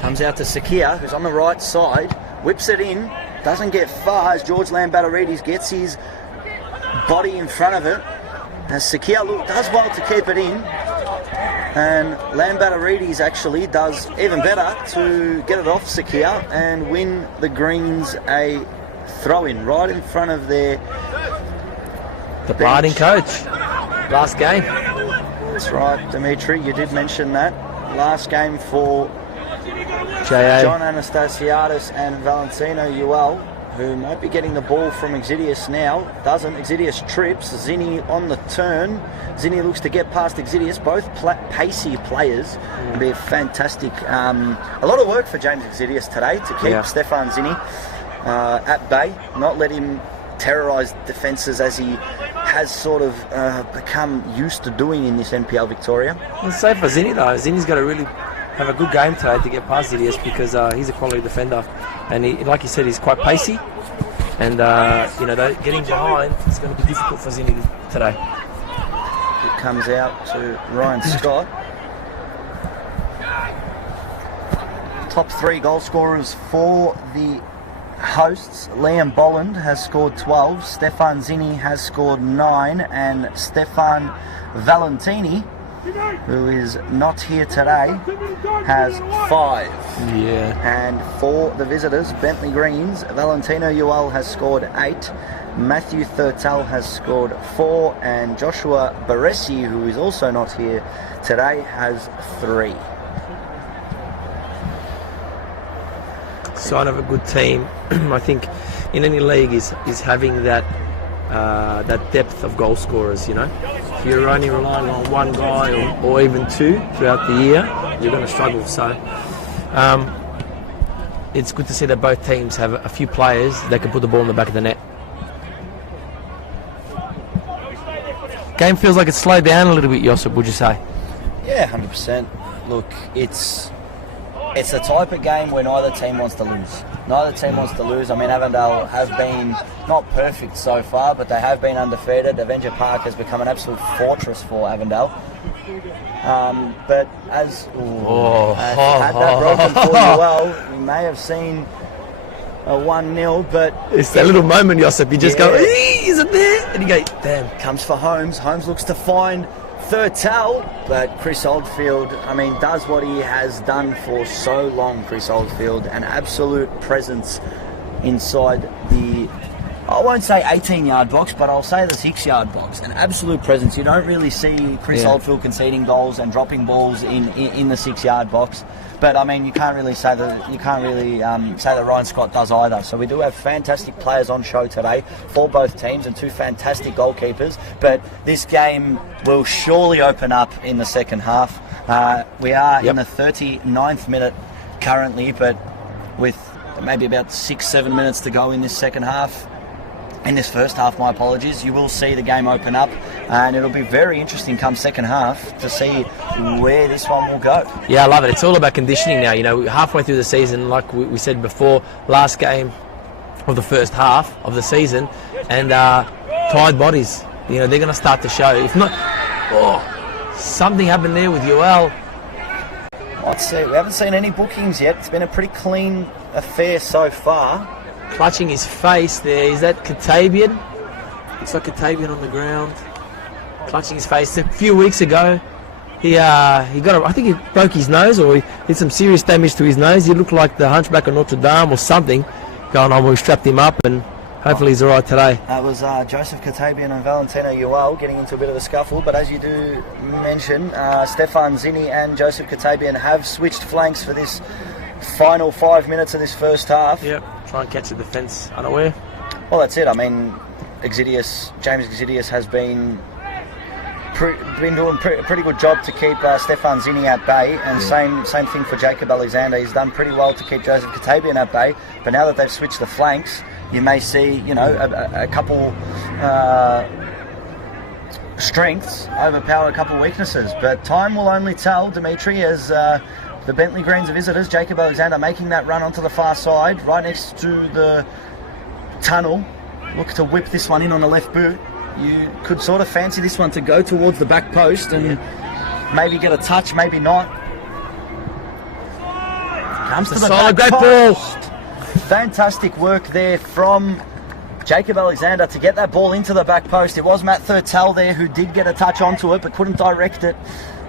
Comes out to Sakia, who's on the right side, whips it in, doesn't get far as George Lambatarides gets his body in front of it. As Sakia does well to keep it in, and Lambatarides actually does even better to get it off Sakia and win the Greens a throw-in right in front of their departing coach. Last game. That's right, Dimitri, you did mention that. Last game for J.A. John Anastasiadis and Valentino Uel, who might be getting the ball from Exidius now. Doesn't. Exidius trips. Zinni on the turn. Zinni looks to get past Exidius. Both pacey players. It'll be a fantastic... a lot of work for James Exidius today to keep Stefan Zinni at bay, not let him terrorise defences as he has sort of become used to doing in this NPL Victoria. It's safe for Zinni though. Zinni's got to really have a good game today to get past Exidius because he's a quality defender, and he, like you said, he's quite pacey, and getting behind is going to be difficult for Zinni today. It comes out to Ryan Scott. Top 3 goal scorers for the hosts. Liam Bolland has scored 12, Stefan Zinni has scored 9, and Stefan Valentini, who is not here today, has 5. Yeah. And for the visitors, Bentleigh Greens, Valentino Uel has scored 8, Matthew Thurtell has scored 4, and Joshua Baresi, who is also not here today, has 3. Sign of a good team, I think, in any league is having that depth of goal scorers. If you're only relying on one guy or even 2 throughout the year, you're going to struggle. So it's good to see that both teams have a few players that can put the ball in the back of the net. Game feels like it's slowed down a little bit, Josip, would you say? Yeah, 100%. Look, it's the type of game where neither team wants to lose. Neither team wants to lose. I mean, Avondale have been not perfect so far, but they have been undefeated. Avenger Park has become an absolute fortress for Avondale. But as had that broken for you well, you may have seen a 1-0, but... It's that little moment, Josip, you just go, is it there? And you go, damn. Comes for Holmes. Holmes looks to find Thurtell, but Chris Oldfield, does what he has done for so long. Chris Oldfield, an absolute presence inside the, I won't say 18-yard box, but I'll say the 6-yard box. An absolute presence. You don't really see Chris Oldfield conceding goals and dropping balls in the 6-yard box. But you can't really say that Ryan Scott does either. So we do have fantastic players on show today for both teams and 2 fantastic goalkeepers. But this game will surely open up in the second half. We are in the 39th minute currently, but with maybe about 6-7 minutes to go in this second half. In this first half, my apologies, you will see the game open up, and it'll be very interesting come second half to see where this one will go. Yeah, I love it. It's all about conditioning now. Halfway through the season, like we said before, last game of the first half of the season, and tired bodies. They're going to start to show. If not, something happened there with Uel. Let's see. We haven't seen any bookings yet. It's been a pretty clean affair so far. Clutching his face there. Is that Katabian? Looks like Katabian on the ground. Clutching his face. A few weeks ago, he got I think he broke his nose, or he did some serious damage to his nose. He looked like the Hunchback of Notre Dame or something going on. We strapped him up, and hopefully he's all right today. That was Joseph Katabian and Valentino Uel getting into a bit of a scuffle, but as you do mention, Stefan Zinni and Joseph Katabian have switched flanks for this final 5 minutes of this first half. Yep, try and catch the defence unaware. Well, that's it. James Exidius has been doing a pretty good job to keep Stefan Zinni at bay, and same thing for Jacob Alexander. He's done pretty well to keep Joseph Katabian at bay, but now that they've switched the flanks, you may see a couple strengths overpower a couple weaknesses, but time will only tell, Dimitri, as the Bentleigh Greens of visitors, Jacob Alexander making that run onto the far side, right next to the tunnel. Look to whip this one in on the left boot. You could sort of fancy this one to go towards the back post and maybe get a touch, maybe not. Comes to the back great post. Fantastic work there from Jacob Alexander to get that ball into the back post. It was Matt Thurtell there who did get a touch onto it but couldn't direct it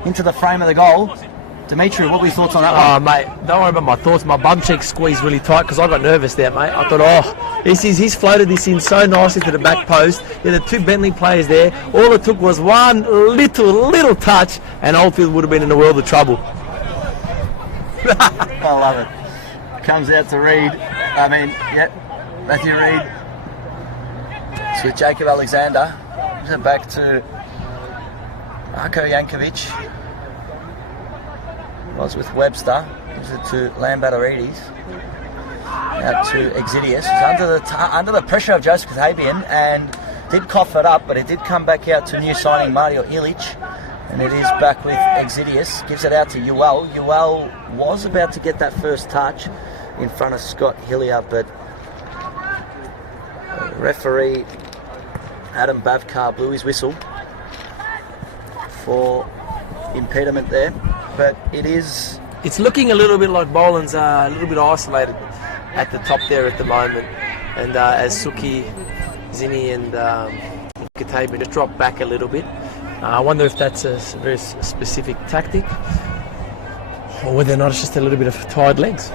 into the frame of the goal. Dimitri, what were your thoughts on that one? Oh, mate, don't worry about my thoughts. My bum cheek squeezed really tight because I got nervous there, mate. I thought, he's floated this in so nicely to the back post. There are two Bentleigh players there. All it took was one little touch, and Oldfield would have been in a world of trouble. I love it. Comes out to Reid. Matthew Reid. It's with Jacob Alexander. Gives it back to Marko Jankovic. Was with Webster. Gives it to Lambatarides. Out to Exidius. He's under the pressure of Joseph Kasabian and did cough it up, but it did come back out to new signing Mario Ilic. And it is back with Exidius. Gives it out to Ewell. Ewell was about to get that first touch in front of Scott Hillier, but referee Adam Bavkar blew his whistle for impediment there. But it's looking a little bit like Boland's a little bit isolated at the top there at the moment. And as Suki, Zini and Katabe just drop back a little bit. I wonder if that's a very specific tactic or whether or not it's just a little bit of tired legs.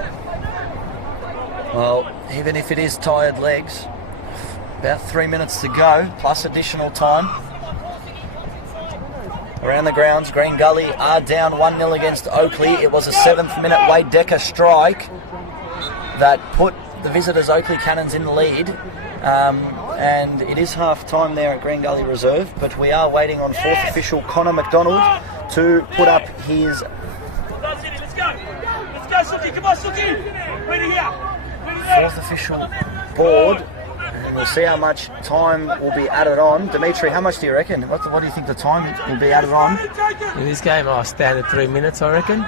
Well, even if it is tired legs, about 3 minutes to go, plus additional time. Around the grounds, Green Gully are down 1-0 against Oakley. It was a 7th minute Wade Decker strike that put the visitors Oakley Cannons in the lead. And it is half time there at Green Gully Reserve, but we are waiting on fourth official Connor McDonald to put up his fourth official board. And we'll see how much time will be added on. Dimitri, how much do you reckon? What do you think the time will be added on? In this game, standard 3 minutes, I reckon.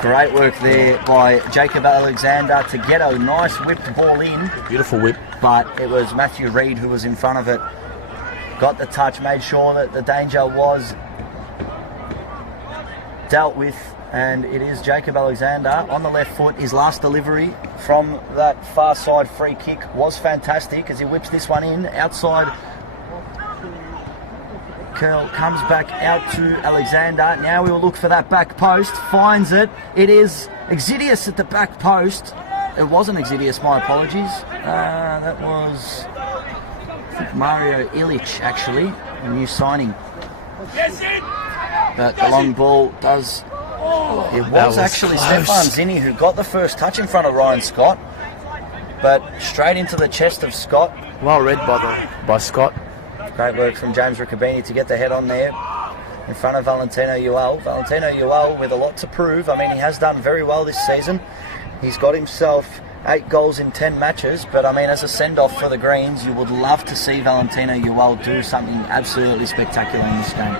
Great work there by Jacob Alexander to get a nice whipped ball in. Beautiful whip. But it was Matthew Reid who was in front of it. Got the touch, made sure that the danger was dealt with. And it is Jacob Alexander on the left foot. His last delivery from that far side free kick was fantastic as he whips this one in. Outside, Curl comes back out to Alexander. Now we will look for that back post. Finds it. It is Exidius at the back post. It wasn't Exidius, my apologies. That was, I think, Mario Ilic, actually, a new signing. But the long ball does... It was actually close. Stefan Zinni who got the first touch in front of Ryan Scott, but straight into the chest of Scott. Well read by Scott. Great work from James Riccobeni to get the head on there in front of Valentino Ewell. Valentino Ewell with a lot to prove. I mean, he has done very well this season. He's got himself 8 goals in 10 matches, but I mean, as a send-off for the Greens, you would love to see Valentino Ewell do something absolutely spectacular in this game.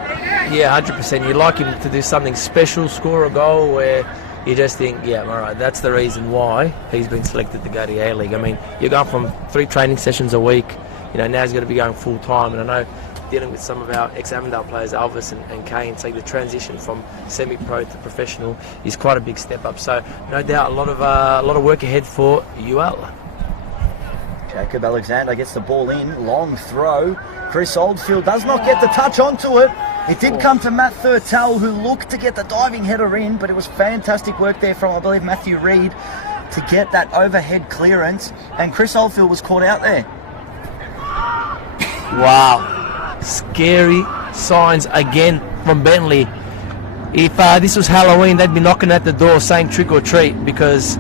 Yeah, 100%. You'd like him to do something special, score a goal where you just think, yeah, all right, that's the reason why he's been selected to go to the A-League. I mean, you're going from 3 training sessions a week, now he's going to be going full-time, and I know dealing with some of our ex-Avondale players, Alvis and Kane, saying the transition from semi-pro to professional is quite a big step up. So no doubt a lot of work ahead for UL. Jacob Alexander gets the ball in, long throw. Chris Oldfield does not get the touch onto it. It did come to Matt Thurtell, who looked to get the diving header in, but it was fantastic work there from, I believe, Matthew Reid to get that overhead clearance, and Chris Oldfield was caught out there. Wow. Scary signs again from Bentleigh. If this was Halloween, they'd be knocking at the door saying trick or treat, because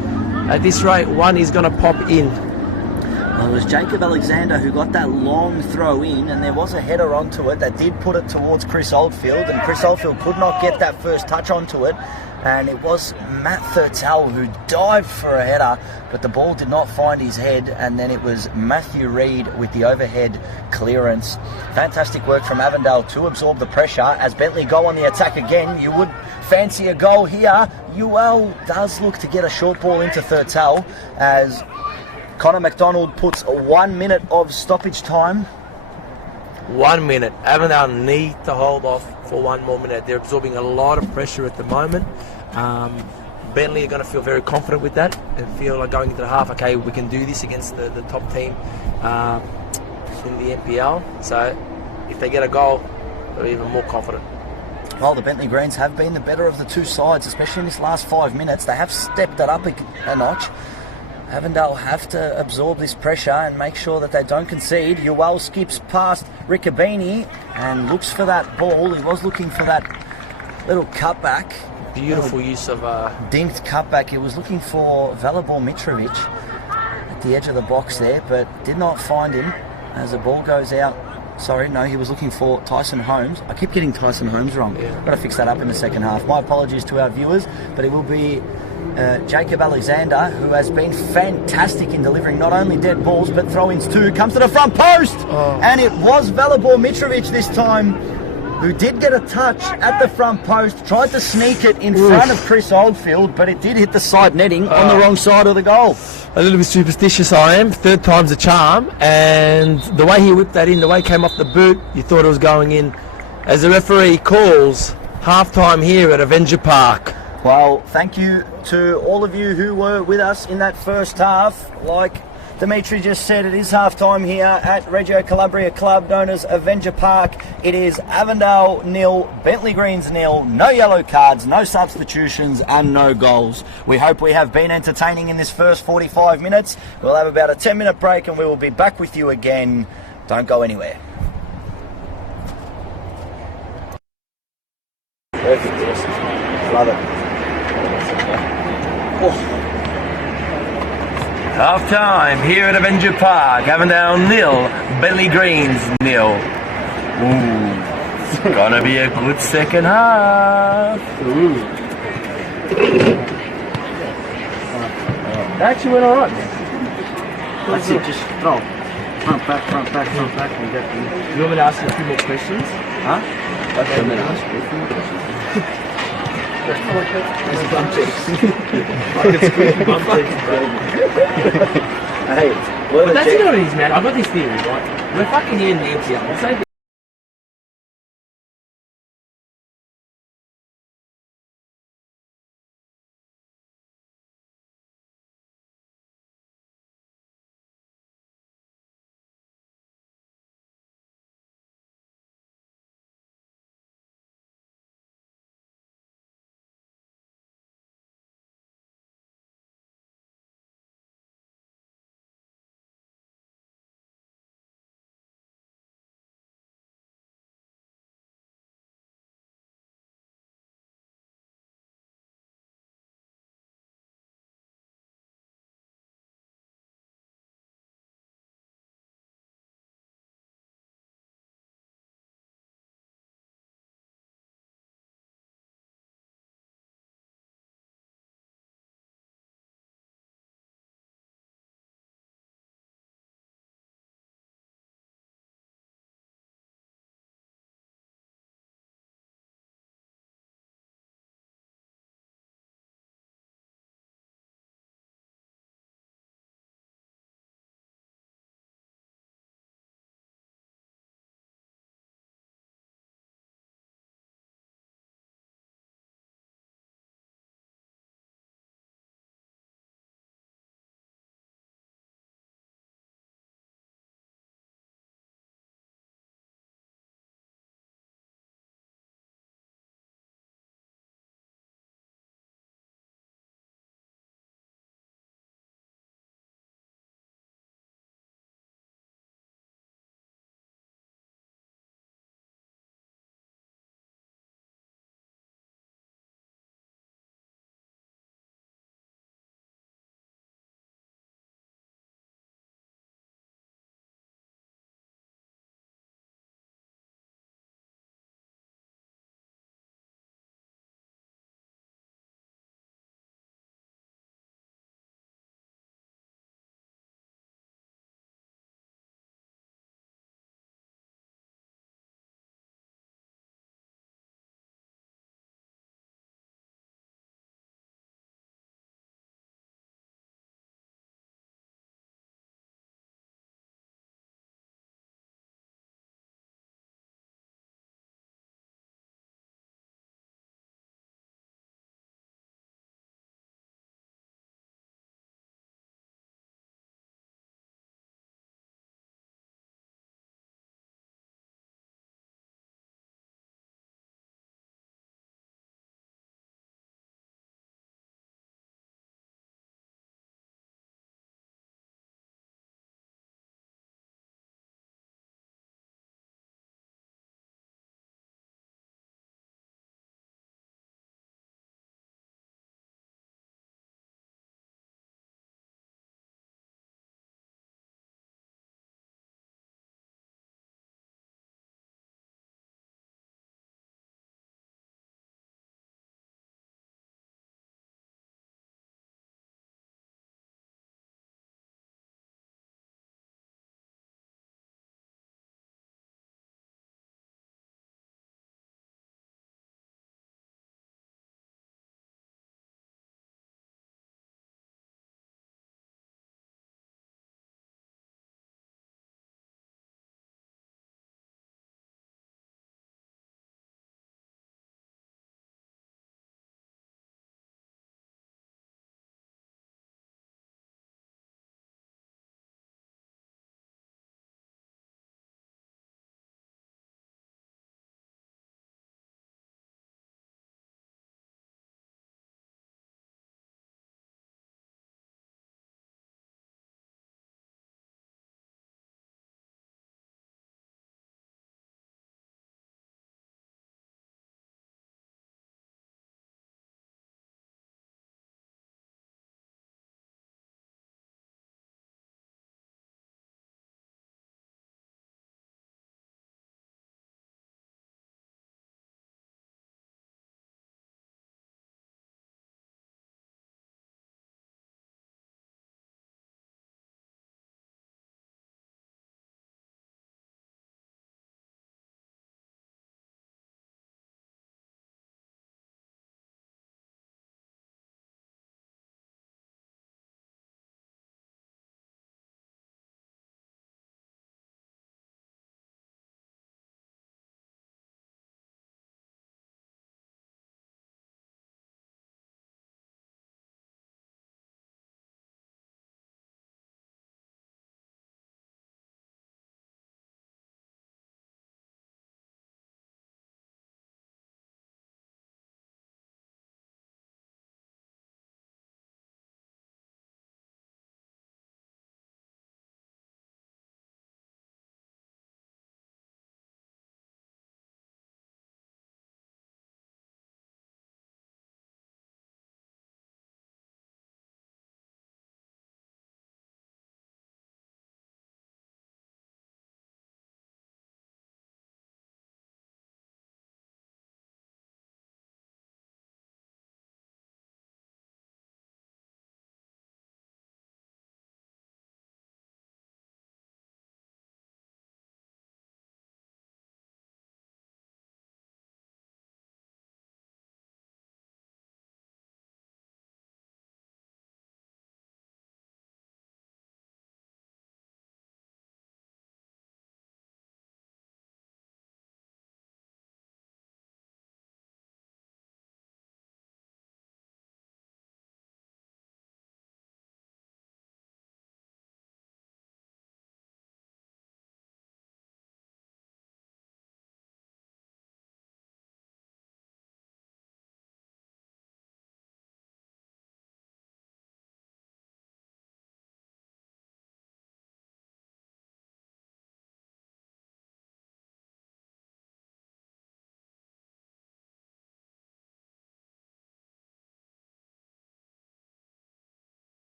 at this rate, one is going to pop in. Well, it was Jacob Alexander who got that long throw in, and there was a header onto it that did put it towards Chris Oldfield, and Chris Oldfield could not get that first touch onto it, and it was Matt Thurtell who dived for a header, but the ball did not find his head, and then it was Matthew Reid with the overhead clearance. Fantastic work from Avondale to absorb the pressure as Bentleigh go on the attack again. You would fancy a goal here. UL does look to get a short ball into Thurtell as Connor McDonald puts 1 minute of stoppage time. 1 minute. Avondale need to hold off for 1 more minute. They're absorbing a lot of pressure at the moment. Bentleigh are going to feel very confident with that and feel like going into the half, okay, we can do this against the top team in the NPL. So if they get a goal, they're even more confident. Well, the Bentleigh Greens have been the better of the two sides, especially in this last 5 minutes. They have stepped it up a notch. Avondale have to absorb this pressure and make sure that they don't concede. Ewell skips past Riccobini and looks for that ball. He was looking for that little cutback. Beautiful use of Dinked cutback. He was looking for Velibor Mitrovic at the edge of the box there, but did not find him as the ball goes out. Sorry, no, he was looking for Tyson Holmes. I keep getting Tyson Holmes wrong. Got to fix that up in the second half. My apologies to our viewers, but it will be Jacob Alexander, who has been fantastic in delivering not only dead balls but throw-ins too. Comes to the front post, and it was Velibor Mitrovic this time, who did get a touch at the front post, tried to sneak it in front of Chris Oldfield, but it did hit the side netting on the wrong side of the goal. a little bit superstitious I am. Third time's a charm, and the way he whipped that in, the way it came off the boot, you thought it was going in. As the referee calls half-time here at Avenger Park. Well, thank you to all of you who were with us in that first half. Like Dimitri just said, it is half-time here at Reggio Calabria Club, known as Avenger Park. It is Avondale 0, Bentleigh Greens 0, no yellow cards, no substitutions and no goals. We hope we have been entertaining in this first 45 minutes. We'll have about a 10-minute break and we will be back with you again. Don't go anywhere. Perfect. Love it. Half time here at Avenger Park. Avondale 0, Bentleigh Greens 0. Ooh, it's gonna be a good second half. That actually went alright. That's it, just throw. Front, back, front, back, front, back. And get them. You want me to ask you a few more questions? Huh? Okay, I'm going to ask you a few more questions. It's bum cheeks. I can squeeze bum cheeks, bro. Hey, But that's you know what it is, man. I've got this theory, right? We're fucking here in the NPL. Say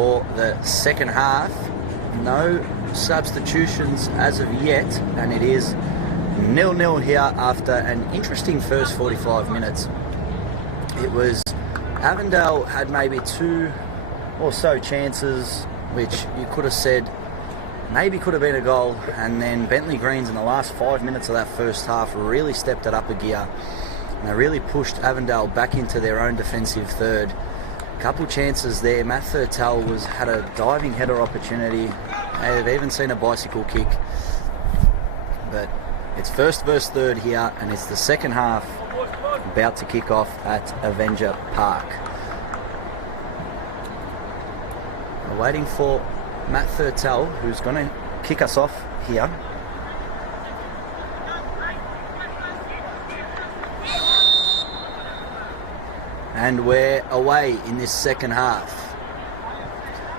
for the second half. No substitutions as of yet, and it is 0-0 here after an interesting first 45 minutes. It was Avondale had maybe 2 or so chances, which you could have said maybe could have been a goal, and then Bentleigh Greens in the last 5 minutes of that first half really stepped it up a gear, and they really pushed Avondale back into their own defensive third. Couple chances there. Matt Thurtell had a diving header opportunity. They've even seen a bicycle kick. But it's first versus third here, and it's the second half about to kick off at Avenger Park. We're waiting for Matt Thurtell, who's going to kick us off here. And we're away in this second half.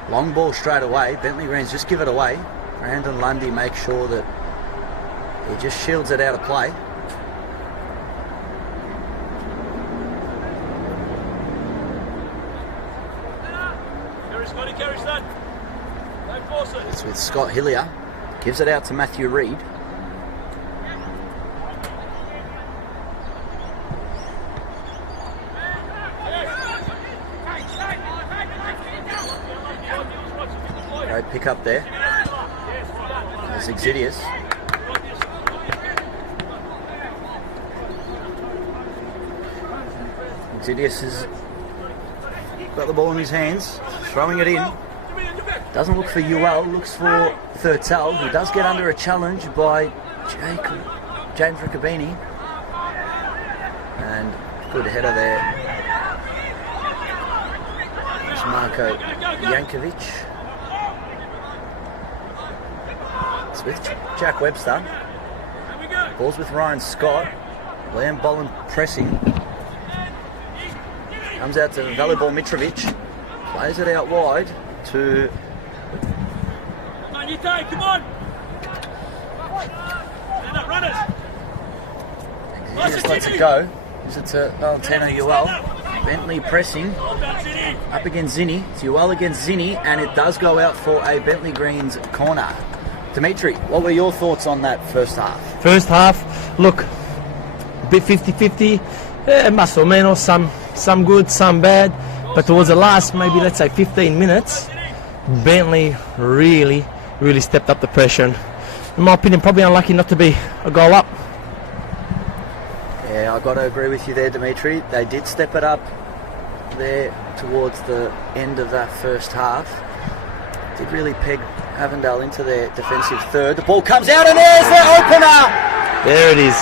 Long ball straight away. Bentleigh Greens just give it away. Brandon Lundy makes sure that he just shields it out of play. It's with Scott Hillier. Gives it out to Matthew Reid. Great pick up there. There's Exidius. Exidius has got the ball in his hands, throwing it in. Doesn't look for UL, looks for Thurtell, who does get under a challenge by James Riccobini. And good header there. It's Marko Jankovic. It's with Jack Webster. Ball's with Ryan Scott. Liam Bolland pressing. Comes out to Valibor Mitrovic. Plays it out wide to... Come on! He just lets it go. Gives it to Valentino UL. Bentleigh pressing. Up against Zinni. It's UL against Zinni, and it does go out for a Bentleigh Greens corner. Dimitri, what were your thoughts on that first half? First half, look, a bit 50-50, más o menos, some good, some bad, but towards the last, maybe let's say 15 minutes, Bentleigh really stepped up the pressure, and in my opinion, probably unlucky not to be a goal up. Yeah, I've got to agree with you there, Dimitri. They did step it up there towards the end of that first half. Did really peg Avondale into their defensive third. The ball comes out, and there's the opener! There it is.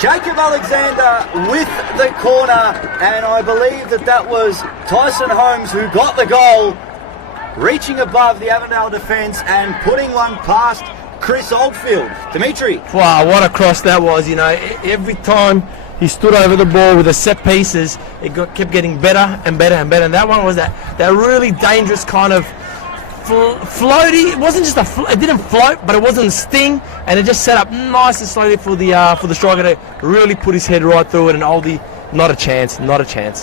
Jacob Alexander with the corner, and I believe that was Tyson Holmes who got the goal, reaching above the Avondale defence and putting one past Chris Oldfield. Dimitri. Wow, what a cross that was. You know, every time he stood over the ball with the set pieces, kept getting better and better and better. And that one was that really dangerous kind of floaty. It wasn't just it didn't float, but it wasn't a sting, and it just set up nice and slowly for the striker to really put his head right through it, and Oldie, not a chance.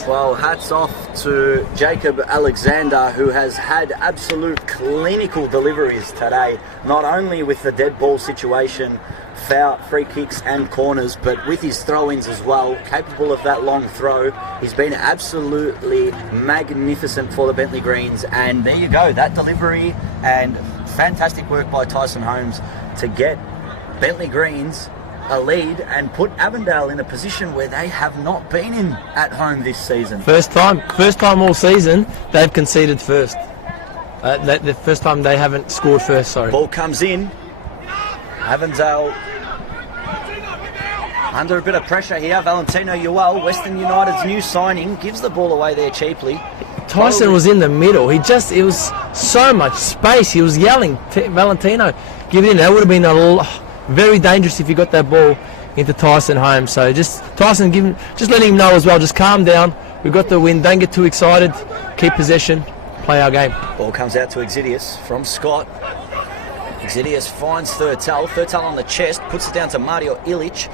Well, hats off to Jacob Alexander, who has had absolute clinical deliveries today, not only with the dead ball situation, foul, free kicks and corners, but with his throw-ins as well, capable of that long throw. He's been absolutely magnificent for the Bentleigh Greens, and there you go, that delivery and fantastic work by Tyson Holmes to get Bentleigh Greens a lead and put Avondale in a position where they have not been in at home this season. First time all season they've conceded first. The first time they haven't scored first, sorry. Ball comes in. Avondale under a bit of pressure here. Valentino Ewell, Western United's new signing, gives the ball away there cheaply. Tyson was in the middle. It was so much space. He was yelling, Valentino, give it in. That would have been very dangerous if he got that ball into Tyson Holmes. So just letting him know as well, just calm down. We've got the win. Don't get too excited. Keep possession. Play our game. Ball comes out to Exidius from Scott. Exidius finds Thurtell. Thurtell on the chest, puts it down to Mario Ilic.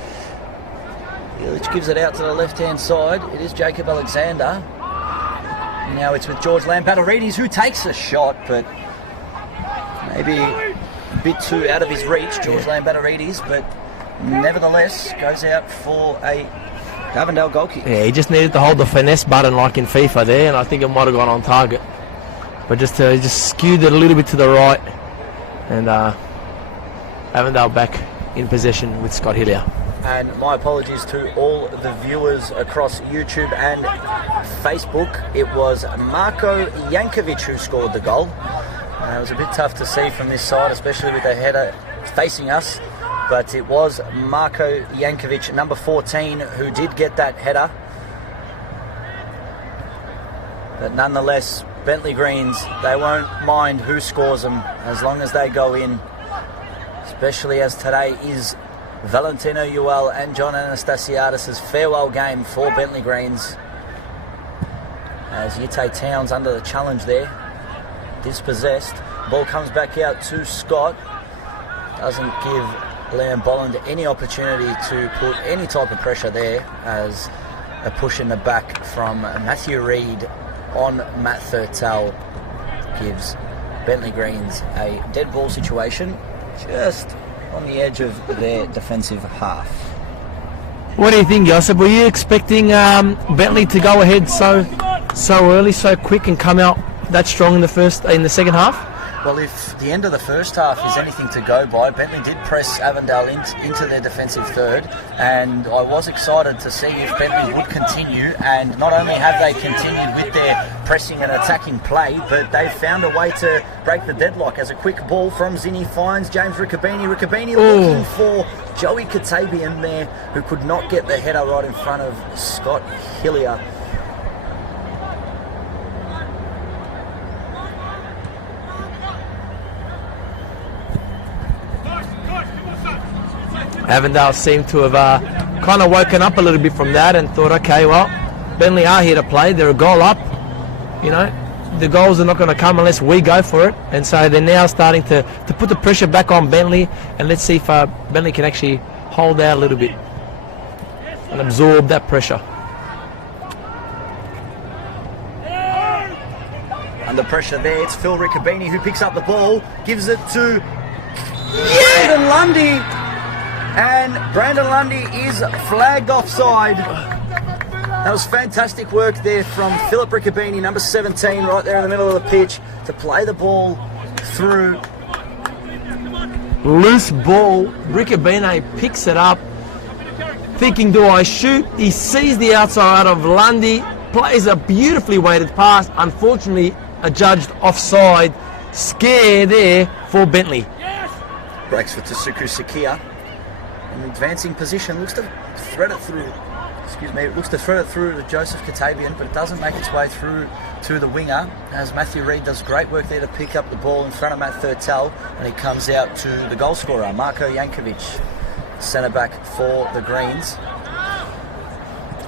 Ilic gives it out to the left-hand side. It is Jacob Alexander. Now it's with George Lambatarides, who takes a shot, but maybe a bit too out of his reach, George Lambatarides, but nevertheless goes out for a Avondale goal kick. Yeah, he just needed to hold the finesse button like in FIFA there, and I think it might have gone on target. But just skewed it a little bit to the right, and Avondale back in possession with Scott Hillier. And my apologies to all the viewers across YouTube and Facebook. It was Marko Jankovic who scored the goal. It was a bit tough to see from this side, especially with the header facing us. But it was Marko Jankovic, number 14, who did get that header. But nonetheless, Bentleigh Greens, they won't mind who scores them as long as they go in. Especially as today is Valentino Ewell and John Anastasiadis' farewell game for Bentleigh Greens. As Yite Towns under the challenge there, dispossessed. Ball comes back out to Scott. Doesn't give Liam Bolland any opportunity to put any type of pressure there, as a push in the back from Matthew Reid on Matt Thurtell gives Bentleigh Greens a dead ball situation just on the edge of their defensive half. What do you think, Josip? Were you expecting Bentleigh to go ahead so early, so quick, and come out that strong in the second half? Well, if the end of the first half is anything to go by, Bentleigh did press Avondale into their defensive third, and I was excited to see if Bentleigh would continue, and not only have they continued with their pressing and attacking play, but they've found a way to break the deadlock as a quick ball from Zinni finds James Riccobeni. Riccobeni looking for Joey Katabian there, who could not get the header right in front of Scott Hillier. Avondale seemed to have kind of woken up a little bit from that and thought, okay, well, Bentleigh are here to play. They're a goal up. You know, the goals are not going to come unless we go for it. And so they're now starting to put the pressure back on Bentleigh, and let's see if Bentleigh can actually hold out a little bit and absorb that pressure. Under pressure there, it's Phil Riccobeni who picks up the ball, gives it to Brandon Lundy. And Brandon Lundy is flagged offside. That was fantastic work there from Philip Riccobeni, number 17, right there in the middle of the pitch, to play the ball through. Loose ball. Riccobeni picks it up, thinking, do I shoot? He sees the outside of Lundy, plays a beautifully weighted pass. Unfortunately, adjudged offside. Scare there for Bentleigh. Breaks for Tasuku Sakia. In advancing position, looks to thread it through. Looks to thread it through to Joseph Katabian, but it doesn't make its way through to the winger, as Matthew Reid does great work there to pick up the ball in front of Matt Thurtell, and he comes out to the goal scorer, Marko Jankovic, centre back for the Greens.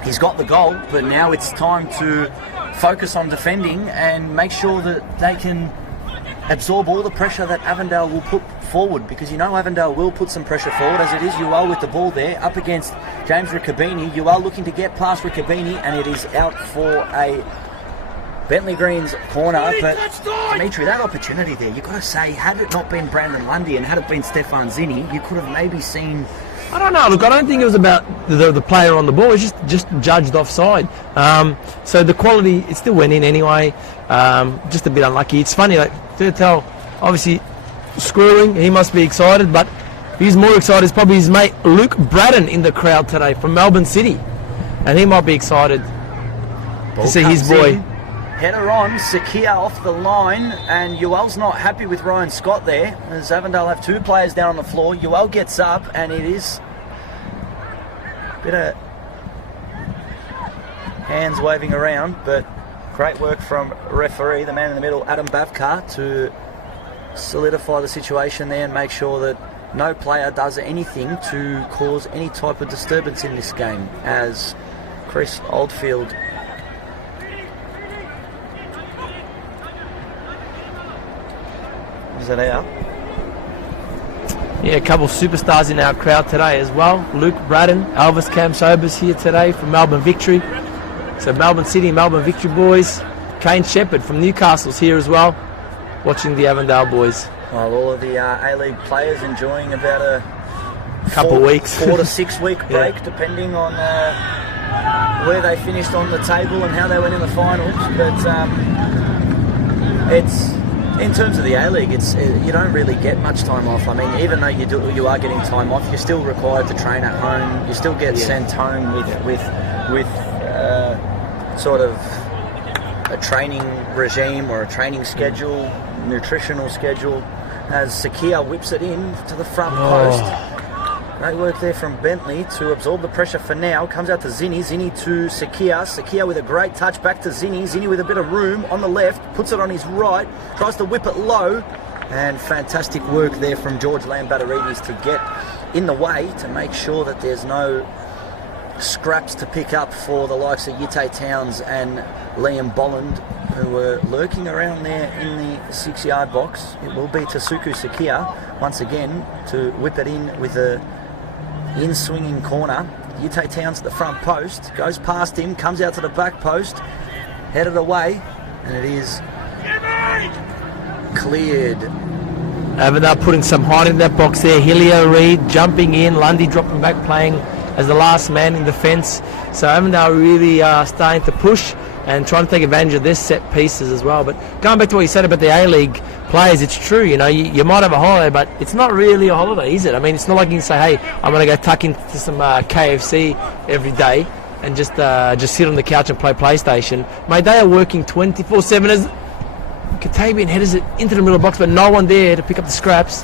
He's got the goal, but now it's time to focus on defending and make sure that they can absorb all the pressure that Avondale will put forward, because you know Avondale will put some pressure forward, as it is Ewell with the ball there up against James Riccobeni. Ewell looking to get past Riccobeni, and it is out for a Bentleigh Greens corner. But Dimitri, that opportunity there, you've got to say, had it not been Brandon Lundy and had it been Stefan Zinni, you could have maybe seen... I don't know. Look, I don't think it was about the player on the ball. It was just judged offside. So the quality, it still went in anyway. Just a bit unlucky. It's funny, like Thurtell, obviously scoring, he must be excited, but he's more excited is probably his mate Luke Braddon in the crowd today from Melbourne City, and he might be excited to see his boy. Header on, Sakia off the line, and Ewell's not happy with Ryan Scott there, as Avondale have two players down on the floor. Ewell gets up, and it is a bit of hands waving around, but great work from referee, the man in the middle, Adam Bavkar, to solidify the situation there and make sure that no player does anything to cause any type of disturbance in this game, as Chris Oldfield is it out? Yeah, a couple of superstars in our crowd today as well. Luke Braddon, Elvis Kamsobers here today from Melbourne Victory. So Melbourne City, Melbourne Victory boys. Kane Shepherd from Newcastle's here as well, watching the Avondale boys. Well, all of the A-League players enjoying about a Couple of weeks. 4 to 6 week break, Yeah. depending on where they finished on the table and how they went in the finals. But it's in terms of the A-League, you don't really get much time off. I mean, even though you are getting time off, you're still required to train at home. You still get sent home with sort of a training regime or a training schedule, nutritional schedule. As Sakia whips it in to the front post. Great work there from Bentleigh to absorb the pressure for now. Comes out to Zinni. Zinni to Sakia. Sakia with a great touch back to Zinni. Zinni with a bit of room on the left. Puts it on his right. Tries to whip it low. And fantastic work there from George Lambatarides to get in the way to make sure that there's no scraps to pick up for the likes of Yitte Towns and Liam Bolland, who were lurking around there in the 6-yard box. It will be Tasuku Sakia once again to whip it in with a in-swinging corner. Yitte Towns at the front post, goes past him, comes out to the back post, headed away, and it is cleared. Avondale putting some height in that box there. Hillier Reid jumping in, Lundy dropping back, playing as the last man in defence. So Avondale really starting to push and trying to take advantage of their set pieces as well. But going back to what you said about the A-League players, it's true, you know, you might have a holiday, but it's not really a holiday, is it? I mean, it's not like you can say, hey, I'm going to go tuck into some KFC every day and just sit on the couch and play PlayStation. Mate, they are working 24/7 as Katabian headers it into the middle of the box, but no one there to pick up the scraps.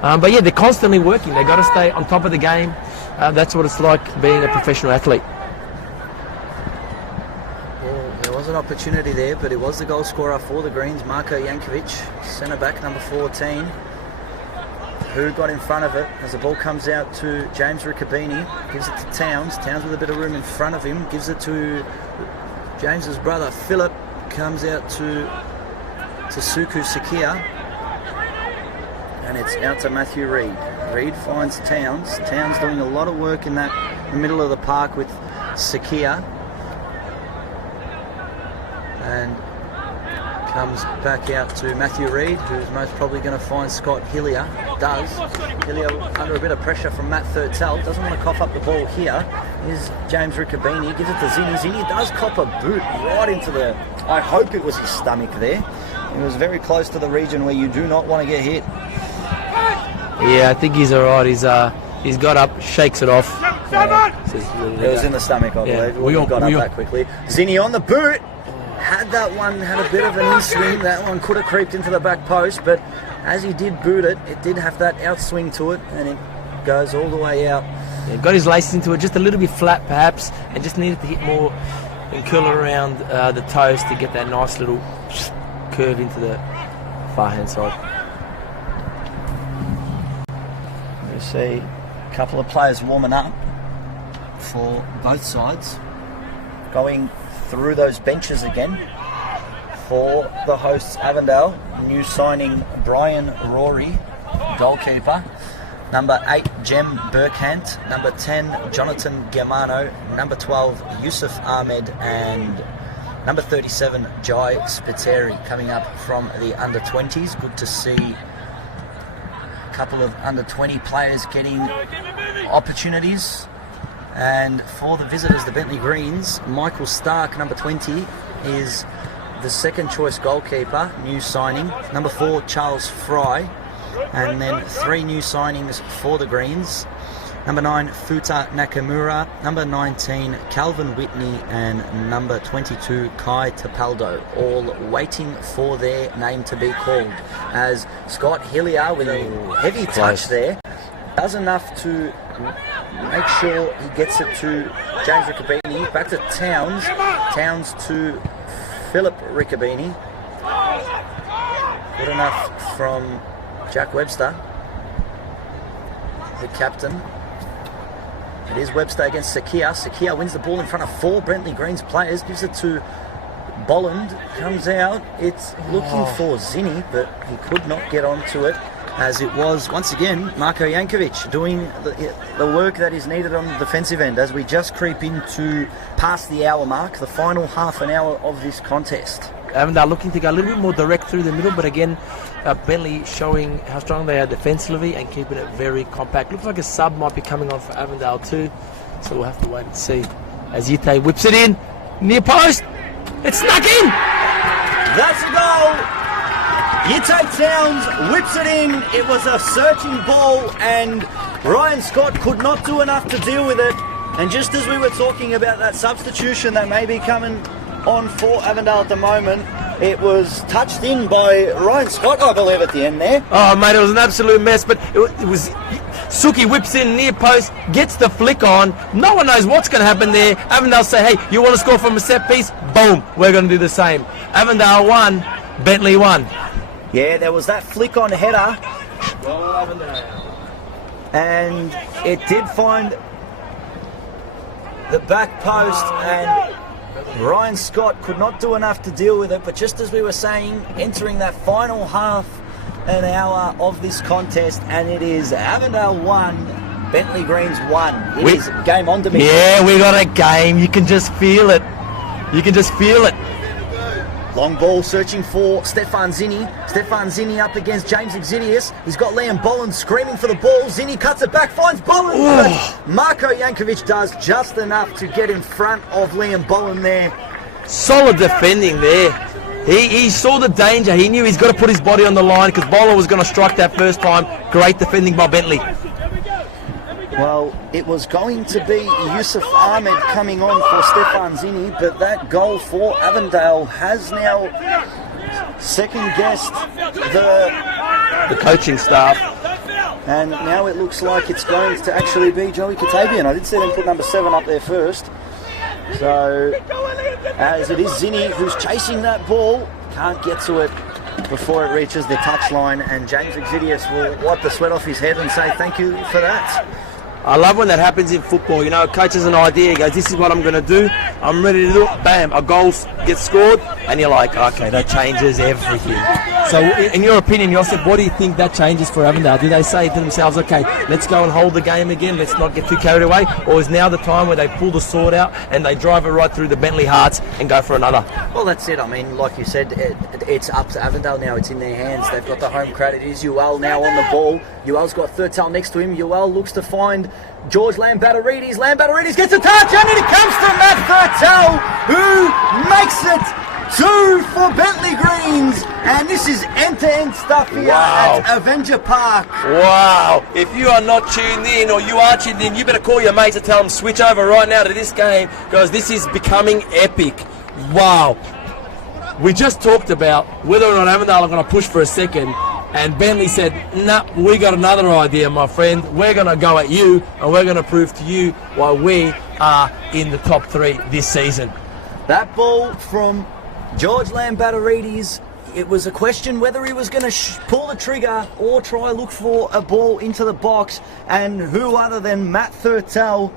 But yeah, they're constantly working. They've got to stay on top of the game. That's what it's like being a professional athlete. Well, there was an opportunity there, but it was the goal scorer for the Greens, Marko Jankovic, centre back number 14, who got in front of it as the ball comes out to James Riccobini, gives it to Towns. Towns with a bit of room in front of him, gives it to James's brother Philip, comes out to Suku Sakia, and it's out to Matthew Reid. Reid finds Towns. Towns doing a lot of work in that middle of the park with Sakia, and comes back out to Matthew Reid, who's most probably going to find Scott Hillier. Does. Hillier under a bit of pressure from Matt Thurtell. Doesn't want to cough up the ball here. Here's James Riccobini. Gives it to Zinni. Zinni does cop a boot right into the... I hope it was his stomach there. It was very close to the region where you do not want to get hit. Yeah, I think he's all right. He's got up, shakes it off. It was in the stomach, I believe. We all got up that quickly. Zinni on the boot. Had that one, had a bit of an in-swing. That one could have creeped into the back post, but as he did boot it, it did have that outswing to it, and it goes all the way out. Yeah, got his laces into it, just a little bit flat perhaps, and just needed to hit more and curl around the toes to get that nice little curve into the far-hand side. You see a couple of players warming up for both sides, going through those benches again for the hosts Avondale. New signing Brian Rory, goalkeeper. Number 8 Jem Burkhant, number 10 Jonathan Germano, number 12 Yusuf Ahmed, and number 37 Jai Spiteri coming up from the under-20s. Good to see a couple of under-20 players getting opportunities. And for the visitors, the Bentleigh Greens, Michael Stark, number 20, is the second choice goalkeeper, new signing. Number 4, Charles Fry. And then 3 new signings for the Greens. Number 9, Futa Nakamura. Number 19, Calvin Whitney. And number 22, Kai Tapaldo. All waiting for their name to be called. As Scott Hillier, with a heavy touch there, does enough to make sure he gets it to James Riccobini. Back to Towns. Towns to Philip Riccobini. Good enough from Jack Webster, the captain. It is Webster against Sakia. Sakia wins the ball in front of 4 Bentleigh Greens players. Gives it to Bolland. Comes out. It's looking for Zinni, but he could not get onto it. as it was, once again, Marko Jankovic doing the work that is needed on the defensive end as we just creep into past the hour mark, the final half an hour of this contest. Avondale looking to go a little bit more direct through the middle, but again, Bentleigh showing how strong they are defensively and keeping it very compact. Looks like a sub might be coming on for Avondale too, so we'll have to wait and see. As Yite whips it in, near post, it's snuck in! That's a goal! Yite Towns whips it in. It was a searching ball and Ryan Scott could not do enough to deal with it. And just as we were talking about that substitution that may be coming on for Avondale at the moment, it was touched in by Ryan Scott, I believe, at the end there. Oh, mate, it was an absolute mess, but it was... Suki whips in near post, gets the flick on. No one knows what's going to happen there. Avondale say, hey, you want to score from a set piece? Boom, we're going to do the same. Avondale 1, Bentleigh 1. Yeah, there was that flick on header. Well, Avondale. And it did find the back post, and Ryan Scott could not do enough to deal with it. But just as we were saying, entering that final half an hour of this contest, and it is Avondale 1, Bentleigh Greens 1. It is game on to me. Yeah, we got a game. You can just feel it. You can just feel it. Long ball searching for Stefan Zinni. Stefan Zinni up against James Exidius. He's got Liam Bolland screaming for the ball. Zinni cuts it back, finds Bolland. But Marko Jankovic does just enough to get in front of Liam Bolland there. Solid defending there. He saw the danger. He knew he's got to put his body on the line because Bolland was going to strike that first time. Great defending by Bentleigh. Well, it was going to be Yusuf Ahmed coming on for Stefan Zinni, but that goal for Avondale has now second-guessed the coaching staff. And now it looks like it's going to actually be Joey Katabian. I did see them put number 7 up there first. So, as it is Zinni who's chasing that ball, can't get to it before it reaches the touchline, and James Exidius will wipe the sweat off his head and say thank you for that. I love when that happens in football. You know, a coach has an idea, he goes, this is what I'm going to do, I'm ready to do it, bam, a goal gets scored, and you're like, okay, that changes everything. So, in your opinion, Josip, what do you think that changes for Avondale? Do they say to themselves, okay, let's go and hold the game again, let's not get too carried away, or is now the time where they pull the sword out and they drive it right through the Bentleigh hearts and go for another? Well, that's it. I mean, like you said, it's up to Avondale now. It's in their hands. They've got the home crowd. It is Ewell now on the ball. Ewell's got Thurtell next to him. Ewell looks to find George Lambatarides. Lambatarides gets a touch, and it comes to Matt Thurtell, who makes it 2 for Bentleigh Greens, and this is end-to-end stuff here at Avenger Park. Wow, if you are not tuned in, or you are tuned in, you better call your mates and tell them switch over right now to this game, because this is becoming epic. Wow. We just talked about whether or not Avondale are going to push for a second, and Bentleigh said, nah, we got another idea, my friend. We're going to go at you, and we're going to prove to you why we are in the top 3 this season. That ball from George Lambatarides, it was a question whether he was going to pull the trigger or try look for a ball into the box, and who other than Matt Thurtell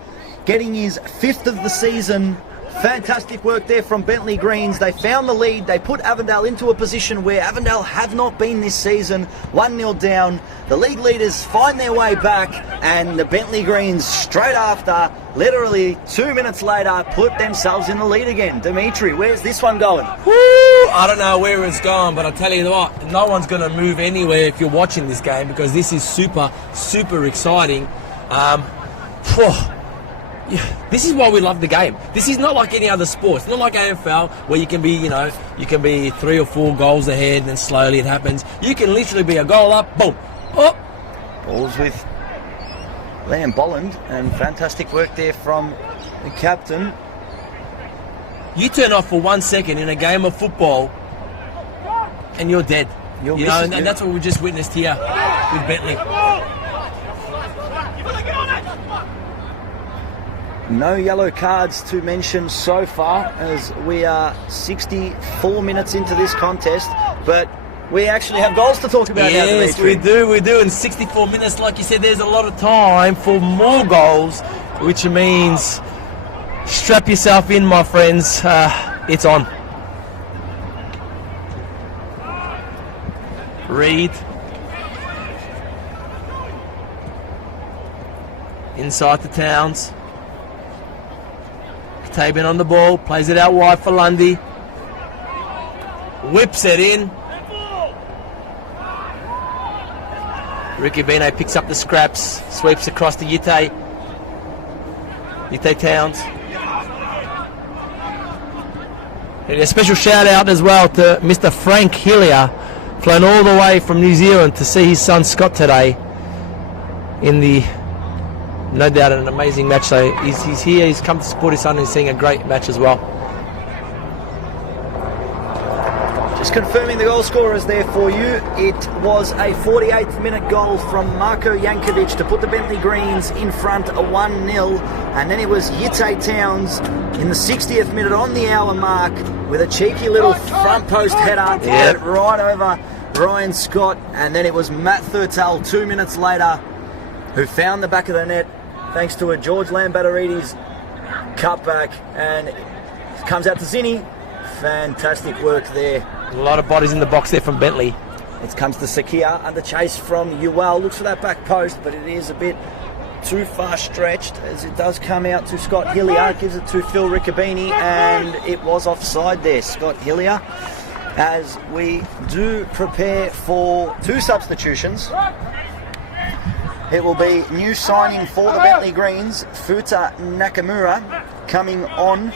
getting his 5th of the season. Fantastic work there from Bentleigh Greens. They found the lead. They put Avondale into a position where Avondale have not been this season. 1-0 down. The league leaders find their way back, and the Bentleigh Greens straight after, literally 2 minutes later, put themselves in the lead again. Dimitri, where's this one going? Woo! I don't know where it's going, but I'll tell you what, no one's going to move anywhere if you're watching this game, because this is super, super exciting. This is why we love the game. This is not like any other sport. It's not like AFL where you can be, you can be 3 or 4 goals ahead and then slowly it happens. You can literally be a goal up, boom, oh. Balls with Liam Bolland, and fantastic work there from the captain. You turn off for 1 second in a game of football and you're dead. And that's what we just witnessed here with Bentleigh. No yellow cards to mention so far, as we are 64 minutes into this contest, but we actually have goals to talk about now. Yes, we do. In 64 minutes, like you said, there's a lot of time for more goals, which means strap yourself in, my friends. It's on. Reed Inside to Towns. Katabian on the ball, plays it out wide for Lundy. Whips it in. Ricky Bene picks up the scraps, sweeps across to Yite. Yite Towns. And a special shout out as well to Mr. Frank Hillier, flown all the way from New Zealand to see his son Scott today in the, no doubt, an amazing match. So he's here, he's come to support his son, and he's seeing a great match as well. Just confirming the goal scorers there for you. It was a 48th minute goal from Marko Jankovic to put the Bentleigh Greens in front 1-0. And then it was Yite Towns in the 60th minute on the hour mark with a cheeky little front post header to get it right over Ryan Scott. And then it was Matt Thurtell 2 minutes later who found the back of the net thanks to a George Lambatterides cutback. And it comes out to Zinni. Fantastic work there. A lot of bodies in the box there from Bentleigh. It comes to Sakia under chase from Uwell. Looks for that back post, but it is a bit too far stretched as it does come out to Scott Hillier. Gives it to Phil Riccobini, and it was offside there. Scott Hillier, as we do prepare for 2 substitutions. It will be new signing for the Bentleigh Greens, Futa Nakamura, coming on.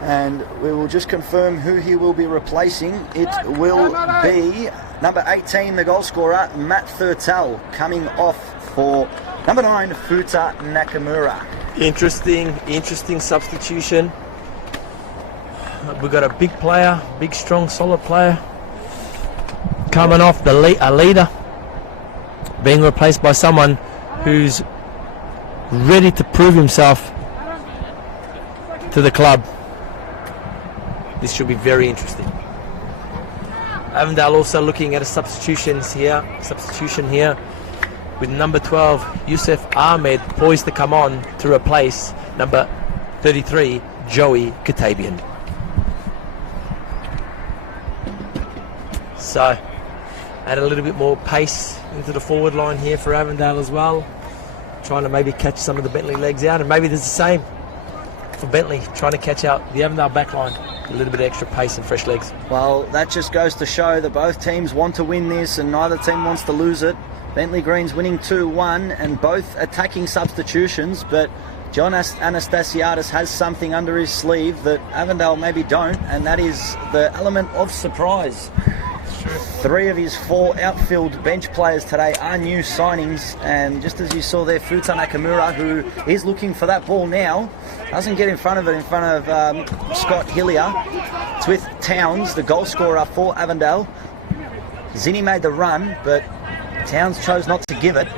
And we will just confirm who he will be replacing. It will be number 18, the goal scorer, Matt Thurtell, coming off for number 9, Futa Nakamura. Interesting substitution. We've got a big player, big, strong, solid player coming off, a leader, being replaced by someone who's ready to prove himself to the club. This should be very interesting. Avondale also looking at a substitution here with number 12, Youssef Ahmed, poised to come on to replace number 33, Joey Katabian. So, add a little bit more pace into the forward line here for Avondale as well. Trying to maybe catch some of the Bentleigh legs out, and maybe there's the same for Bentleigh, trying to catch out the Avondale back line. A little bit of extra pace and fresh legs. Well, that just goes to show that both teams want to win this and neither team wants to lose it. Bentleigh Greens winning 2-1 and both attacking substitutions, but John Anastasiadis has something under his sleeve that Avondale maybe don't, and that is the element of surprise. 3 of his 4 outfield bench players today are new signings, and just as you saw there, Futa Nakamura, who is looking for that ball now, doesn't get in front of it, in front of Scott Hillier. It's with Towns, the goal scorer for Avondale. Zinni made the run, but Towns chose not to give it.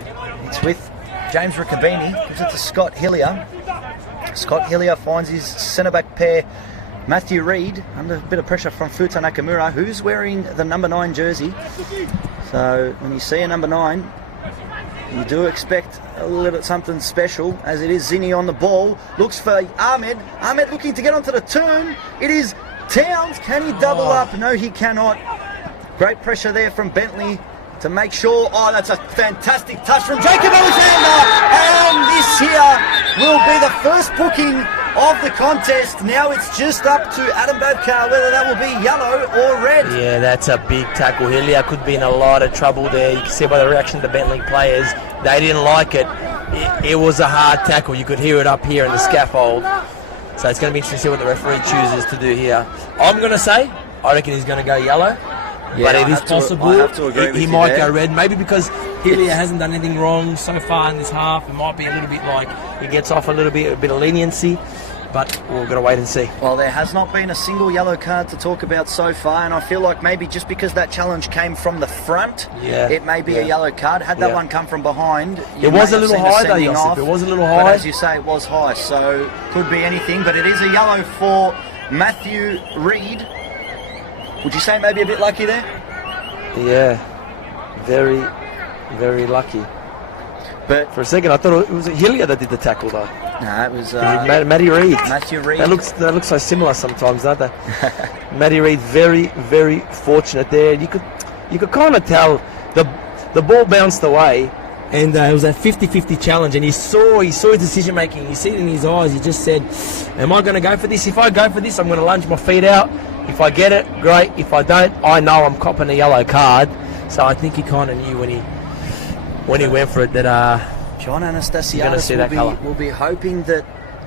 It's with James Riccobini, gives it to Scott Hillier. Scott Hillier finds his centre-back pair, Matthew Reid, under a bit of pressure from Futa Nakamura, who's wearing the number 9 jersey. So when you see a number 9, you do expect a little bit something special, as it is Zinni on the ball. Looks for Ahmed. Ahmed looking to get onto the turn. It is Towns. Can he double up? No, he cannot. Great pressure there from Bentleigh to make sure. Oh, that's a fantastic touch from Jacob Alexander. And this here will be the first booking of the contest. Now it's just up to Adam Babkar whether that will be yellow or red. Yeah, that's a big tackle. Hillier could be in a lot of trouble there. You can see by the reaction of the Bentleigh players, they didn't like it. It was a hard tackle. You could hear it up here in the scaffold. So it's going to be interesting to see what the referee chooses to do here. I'm going to say, I reckon he's going to go yellow. Yeah, but it is possible. I have to agree with he you might there. go red, maybe because Hillier hasn't done anything wrong so far in this half. It might be a little bit like he gets off a bit of leniency, but we're going to wait and see. Well, there has not been a single yellow card to talk about so far, and I feel like maybe just because that challenge came from the front, it may be a yellow card. Had that one come from behind, it was a little high though, Josip. It was a little high. But as you say, it was high, so could be anything, but it is a yellow for Matthew Reid. Would you say maybe a bit lucky there? Yeah, very, very lucky. But for a second, I thought it was Hillier that did the tackle, though. No, it was Matty Reid. Matthew Reid. That looks so similar sometimes, don't they? Matty Reid, very, very fortunate there. You could kind of tell the ball bounced away, and it was a 50-50 challenge, and he saw his decision making. You see it in his eyes. He just said, am I going to go for this? If I go for this, I'm going to lunge my feet out. If I get it, great. If I don't, I know I'm copping a yellow card. So I think he kind of knew when he went for it that John Anastasiadis will be hoping that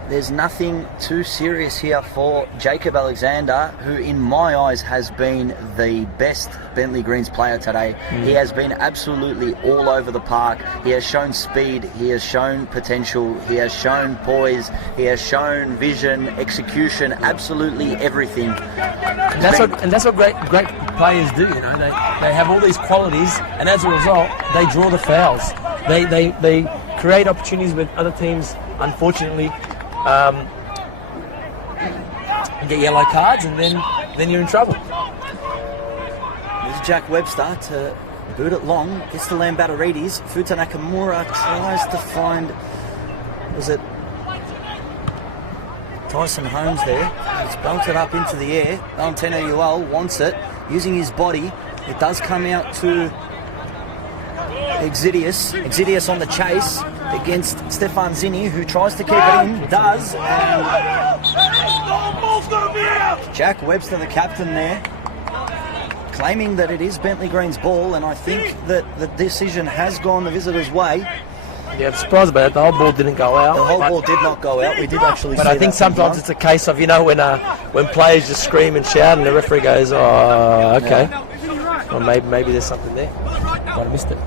there's nothing too serious here for Jacob Alexander, who in my eyes has been the best Bentleigh Greens player today. He has been absolutely all over the park. He has shown speed, he has shown potential, he has shown poise, he has shown vision, execution, absolutely everything. And that's what great players do. You know, they have all these qualities, and as a result, they draw the fouls. They create opportunities with other teams, unfortunately. Get yellow cards, and then you're in trouble. There's Jack Webster to boot it long, gets to Lambatarides. Futa Nakamura tries to find, was it Tyson Holmes there? It's belted up into the air. Valentino Uel wants it, using his body. It does come out to Exidius on the chase against Stefan Zinni, who tries to keep it in, does. Jack Webster, the captain there, claiming that it is Bentleigh Green's ball, and I think that the decision has gone the visitors' way. Yeah, I'm surprised about it. The whole ball didn't go out. The whole ball did not go out. We did actually see that. But I think sometimes it's a case of, you know, when players just scream and shout and the referee goes, oh, okay. Yeah. Well, maybe there's something there. But I missed it.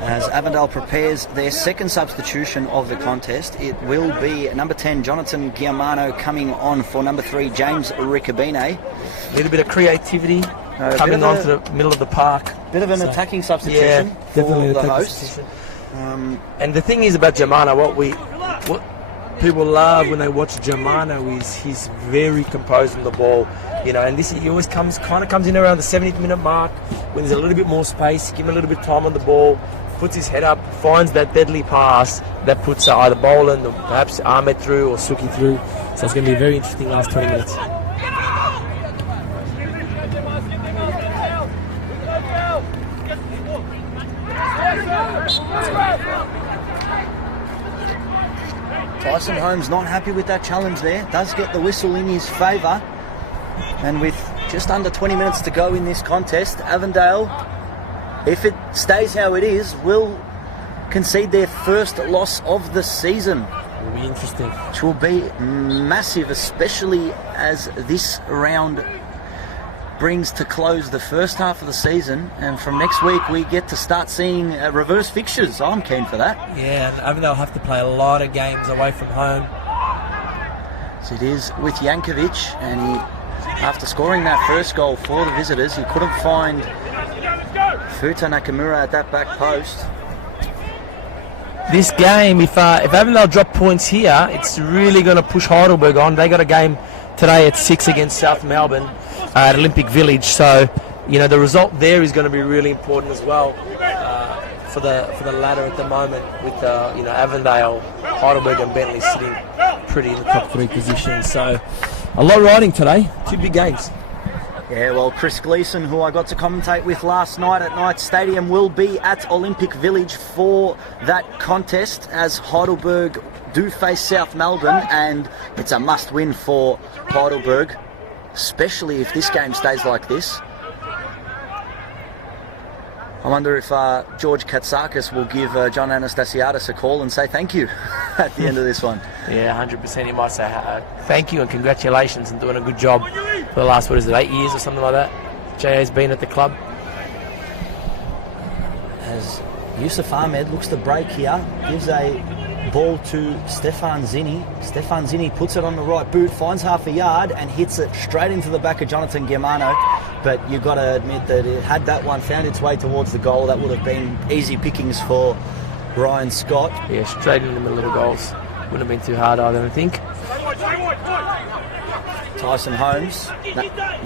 As Avondale prepares their second substitution of the contest, it will be number 10, Jonathan Giamano, coming on for number 3, James Riccobene. A little bit of creativity coming onto the middle of the park. Bit of an attacking substitution for the hosts. And the thing is about Giamano, what people love when they watch Giamano is he's very composed on the ball. You know, and he always comes in around the 70th minute mark when there's a little bit more space. Give him a little bit of time on the ball, puts his head up, finds that deadly pass that puts either Boland or perhaps Ahmed through or Suki through. So it's going to be a very interesting last 20 minutes. Tyson Holmes not happy with that challenge there. Does get the whistle in his favour. And with just under 20 minutes to go in this contest, Avondale, if it stays how it is, will concede their first loss of the season. It'll be interesting. Which will be massive, especially as this round brings to close the first half of the season, and from next week we get to start seeing reverse fixtures. I'm keen for that. Yeah, and Avondale have to play a lot of games away from home. So it is with Jankovic, and he, after scoring that first goal for the visitors, he couldn't find Futa Nakamura at that back post. This game, if Avondale drop points here, it's really going to push Heidelberg on. They got a game today at 6 against South Melbourne at Olympic Village, so you know the result there is going to be really important as well for the ladder at the moment, with you know, Avondale, Heidelberg and Bentleigh sitting pretty in the top 3 positions. So a lot riding today, 2 big games. Yeah, well, Chris Gleeson, who I got to commentate with last night at Knight Stadium, will be at Olympic Village for that contest as Heidelberg do face South Melbourne, and it's a must-win for Heidelberg, especially if this game stays like this. I wonder if George Katsakis will give John Anastasiadis a call and say thank you at the end of this one. Yeah, 100%. He might say thank you and congratulations and doing a good job for the last, 8 years or something like that. JA's been at the club. As Yusuf Ahmed looks to break here, gives a ball to Stefan Zinni. Stefan Zinni puts it on the right boot, finds half a yard and hits it straight into the back of Jonathan Giamano. But you've got to admit that had that one found its way towards the goal, that would have been easy pickings for Ryan Scott. Yeah, straight in the middle of the goals. Wouldn't have been too hard, I don't think. Tyson Holmes,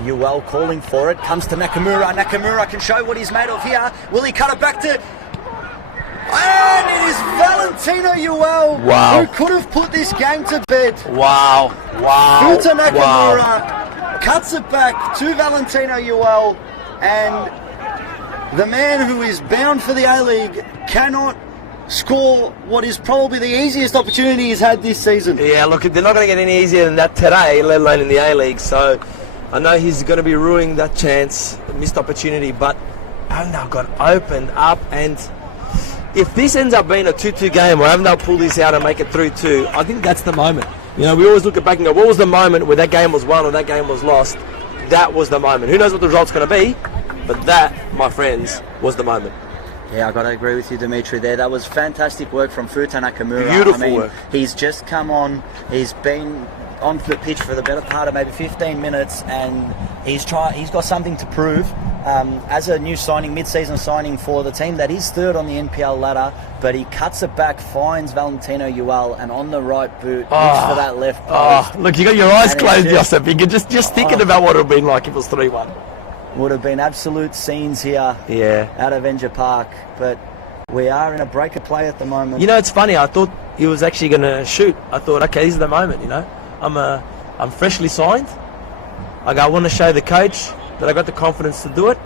Uel calling for it, comes to Nakamura. Nakamura can show what he's made of here. Will he cut it back to... And it is Valentino Uel, who could have put this game to bed. Wow. Futa Nakamura cuts it back to Valentino Ewell, and the man who is bound for the A-League cannot score what is probably the easiest opportunity he's had this season. Yeah, look, they're not going to get any easier than that today, let alone in the A-League. So I know he's going to be ruining that chance, missed opportunity, but Avondale got opened up, and if this ends up being a 2-2 game or Avondale pull this out and make it 3-2, I think that's the moment. You know, we always look back and go, what was the moment where that game was won or that game was lost? That was the moment. Who knows what the result's going to be? But that, my friends, was the moment. Yeah, I got to agree with you, Dimitri, there. That was fantastic work from Futa Nakamura. Beautiful work. He's just come on. He's been on the pitch for the better part of maybe 15 minutes, and he's got something to prove. As a new signing, mid-season signing for the team that is third on the NPL ladder, but he cuts it back, finds Valentino Ewell, and on the right boot, looks for that left post. Look, you got your eyes closed, Joseph. You can just thinking about what it would have been like if it was 3-1. Would have been absolute scenes here out of Avenger Park, but we are in a break of play at the moment. You know, it's funny. I thought he was actually going to shoot. I thought, okay, this is the moment. You know, I'm freshly signed. I want to show the coach that I got the confidence to do it.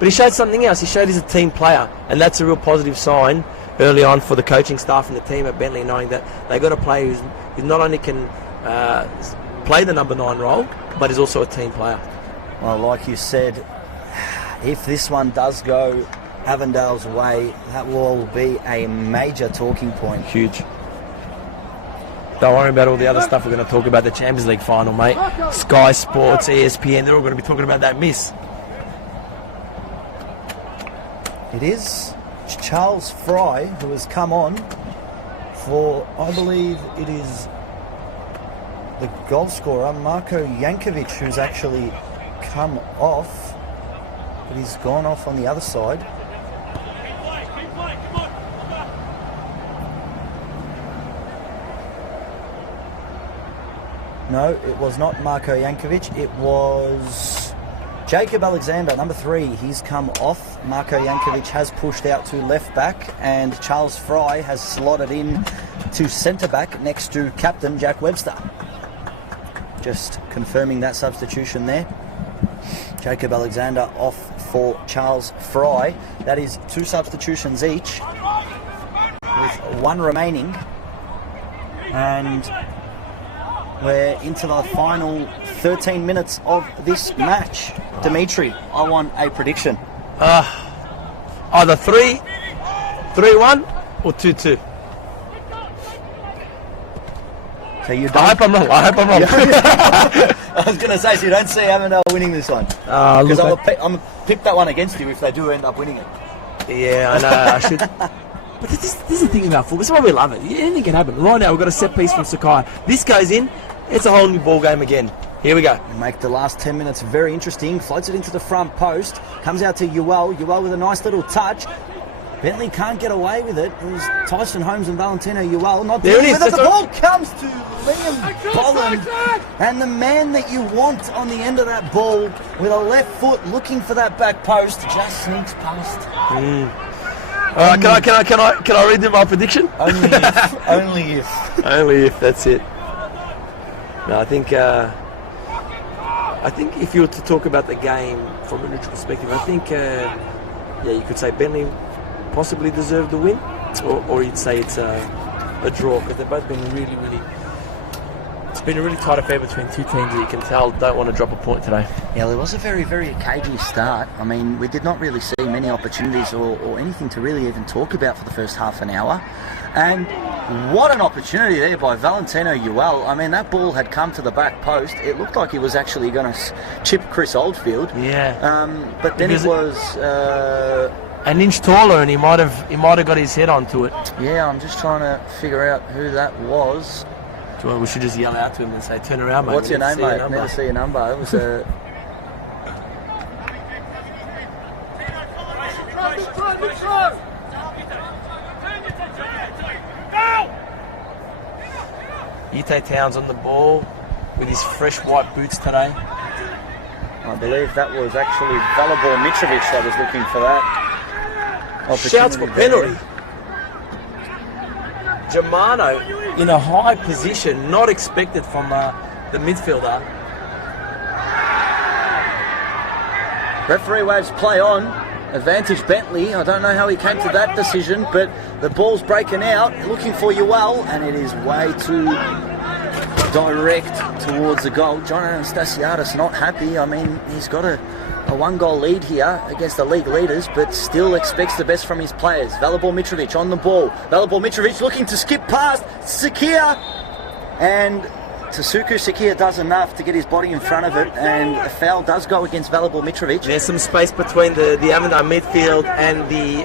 But he showed something else. He showed he's a team player, and that's a real positive sign early on for the coaching staff and the team at Bentleigh, knowing that they got a player who not only can play the number 9 role, but is also a team player. Well, like you said, if this one does go Avondale's way, that will be a major talking point. Huge. Don't worry about all the other stuff we're going to talk about. The Champions League final, mate. Sky Sports, ESPN, they're all going to be talking about that miss. It is Charles Fry who has come on for, I believe it is the goal scorer, Marko Jankovic, who's actually come off, but he's gone off on the other side. No, it was not Marko Jankovic, it was Jacob Alexander, number 3. He's come off. Marko Jankovic has pushed out to left back, and Charles Fry has slotted in to centre back next to captain Jack Webster. Just confirming that substitution there. Jacob Alexander off for Charles Fry. That is 2 substitutions each, with 1 remaining. And we're into the final 13 minutes of this match. Dimitri, I want a prediction. Either 3-1 or 2-2. So you I hope I'm wrong. I was going to say, so you don't see Avondale winning this one? Because I'm going to pick that one against you if they do end up winning it. Yeah, I know. I should. But this is the thing about football. This is why we love it. Anything can happen. Right now, we've got a set piece from Sakai. This goes in, it's a whole new ball game again. Here we go. Make the last 10 minutes very interesting. Floats it into the front post. Comes out to Ewell. Ewell with a nice little touch. Bentleigh can't get away with it. It was Tyson Holmes and Valentino Ewell not there dealing it is. with it. The ball comes to Liam Bolland. And the man that you want on the end of that ball with a left foot looking for that back post just sneaks past. All right, can I read them my prediction? Only if. Only if. Only if, that's it. No, I think if you were to talk about the game from a neutral perspective, I think you could say Bentleigh possibly deserved the win, or you'd say it's a draw, because they've both been really, it's been a really tight affair between two teams that you can tell don't want to drop a point today. Yeah, well, it was a very, very cagey start. I mean, we did not really see many opportunities or anything to really even talk about for the first half an hour. And what an opportunity there by Valentino Ewell. I mean, that ball had come to the back post. It looked like he was actually going to chip Chris Oldfield. Yeah. But then it was an inch taller, and he might have got his head onto it. Yeah, I'm just trying to figure out who that was. We should just yell out to him and say, "Turn around, mate." What's your name, mate? Never see your number. It was a. Ite Towns on the ball with his fresh white boots today. I believe that was actually Valibor Mitrovic that was looking for that. Shouts for penalty. Germano in a high position, not expected from the midfielder. Referee waves play on. Advantage Bentleigh. I don't know how he came to that decision, but the ball's breaking out, looking for Ewell, and it is way too direct towards the goal. John Anastasiadis not happy. I mean, he's got a one-goal lead here against the league leaders, but still expects the best from his players. Velibor Mitrovic on the ball. Velibor Mitrovic looking to skip past Sakia, and Tasuku Sakia does enough to get his body in front of it, and a foul does go against Velibor Mitrovic. There's some space between the Avondale midfield and the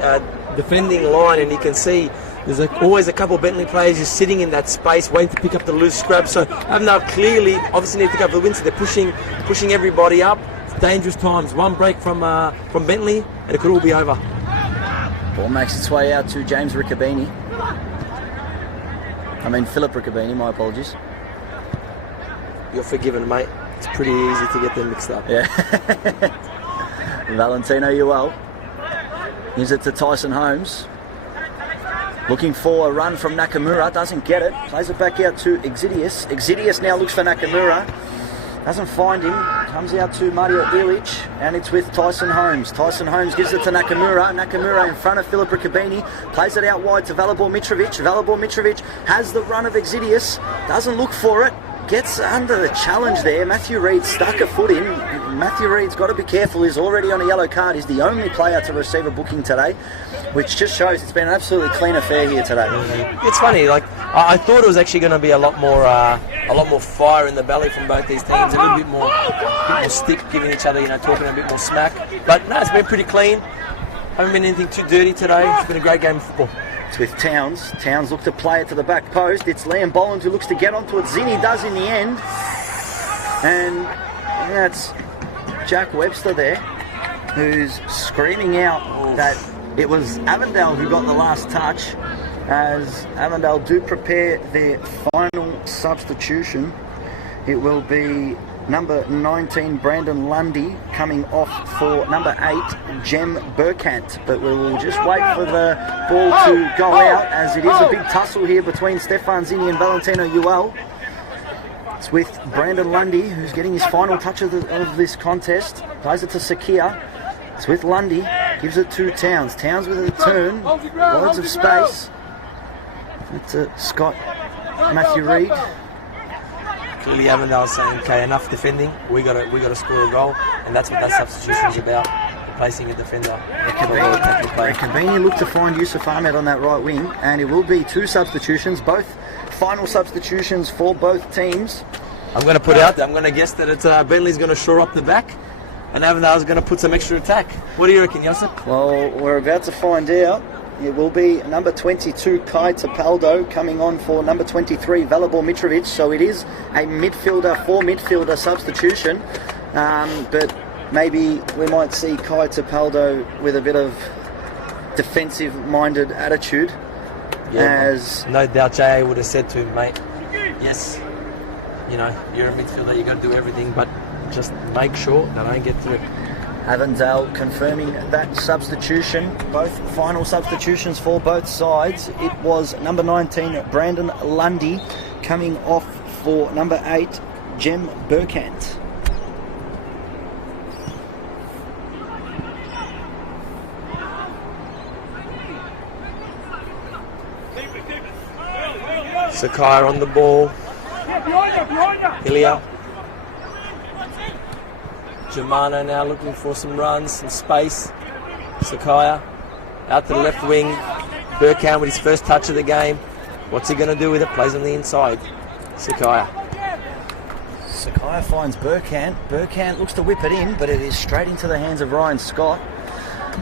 defending line, and you can see there's always a couple of Bentleigh players just sitting in that space waiting to pick up the loose scrub. So Avondale clearly obviously need to pick up the win, so they're pushing everybody up. It's dangerous times. One break from Bentleigh and it could all be over. Ball makes its way out to James Riccobini. Philip Riccobini, my apologies. You're forgiven, mate. It's pretty easy to get them mixed up. Yeah. Valentino Ewell gives it to Tyson Holmes. Looking for a run from Nakamura. Doesn't get it. Plays it back out to Exidius. Exidius now looks for Nakamura. Doesn't find him. Comes out to Mario Ilic. And it's with Tyson Holmes. Tyson Holmes gives it to Nakamura. Nakamura in front of Filip Riccobini. Plays it out wide to Velibor Mitrovic. Velibor Mitrovic has the run of Exidius. Doesn't look for it. Gets under the challenge there. Matthew Reid stuck a foot in. Matthew Reid's got to be careful. He's already on a yellow card. He's the only player to receive a booking today, which just shows it's been an absolutely clean affair here today. It's funny. Like I thought it was actually going to be a lot more fire in the belly from both these teams. A little bit more stick, giving each other, talking a bit more smack. But no, it's been pretty clean. Haven't been anything too dirty today. It's been a great game of football. It's with Towns. Towns look to play it to the back post. It's Liam Bolland who looks to get onto it. Zinni does in the end. And that's Jack Webster there, who's screaming out that it was Avondale who got the last touch, as Avondale do prepare their final substitution. It will be number 19 Brandon Lundy coming off for number 8 Jem Burkant, but we will just wait for the ball to go out, as it is a big tussle here between Stefan Zinni and Valentino Ewell. It's with Brandon Lundy, who's getting his final touch of this contest. Plays it to Sakia. It's with Lundy, gives it to Towns. Towns with a turn, loads of space. It's Scott Matthew Reid. Clearly Avondale saying, okay, enough defending. We got to score a goal, and that's what that substitution is about. Replacing a defender. Riccobini looked to find Yusuf Ahmed on that right wing, and it will be 2 substitutions, both final substitutions for both teams. I'm going to put out there, I'm going to guess that it's Bentleigh's going to shore up the back, and Avondale's going to put some extra attack. What do you reckon, Josip? Well, we're about to find out. It will be number 22 Kai Tapaldo coming on for number 23 Velibor Mitrovic, so it is a midfielder substitution, but maybe we might see Kai Tapaldo with a bit of defensive-minded attitude. As no doubt JA would have said to him, mate, yes, you're a midfielder, you've got to do everything, but just make sure they don't get through. Avondale confirming that substitution, both final substitutions for both sides. It was number 19 Brandon Lundy coming off for number 8 Jem Burkant. Sakai on the ball. Ilya. Germano now looking for some runs, some space. Sakaya out to the left wing. Burkhan with his first touch of the game. What's he going to do with it? Plays on the inside. Sakaya finds Burkhan. Burkhan looks to whip it in, but it is straight into the hands of Ryan Scott.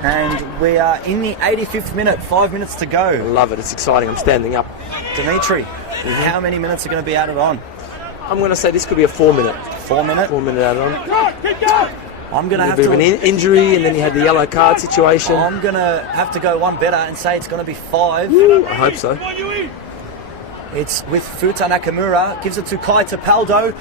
And we are in the 85th minute, 5 minutes to go. I love it, it's exciting, I'm standing up. Dimitri, how many minutes are going to be added on? I'm going to say this could be a 4 minute. 4 minute? 4 minute added on. I'm going to have a bit of an injury, and then you had the yellow card situation. I'm going to have to go one better and say it's going to be 5. Ooh, I hope so. It's with Futa Nakamura, gives it to Kai Tapaldo,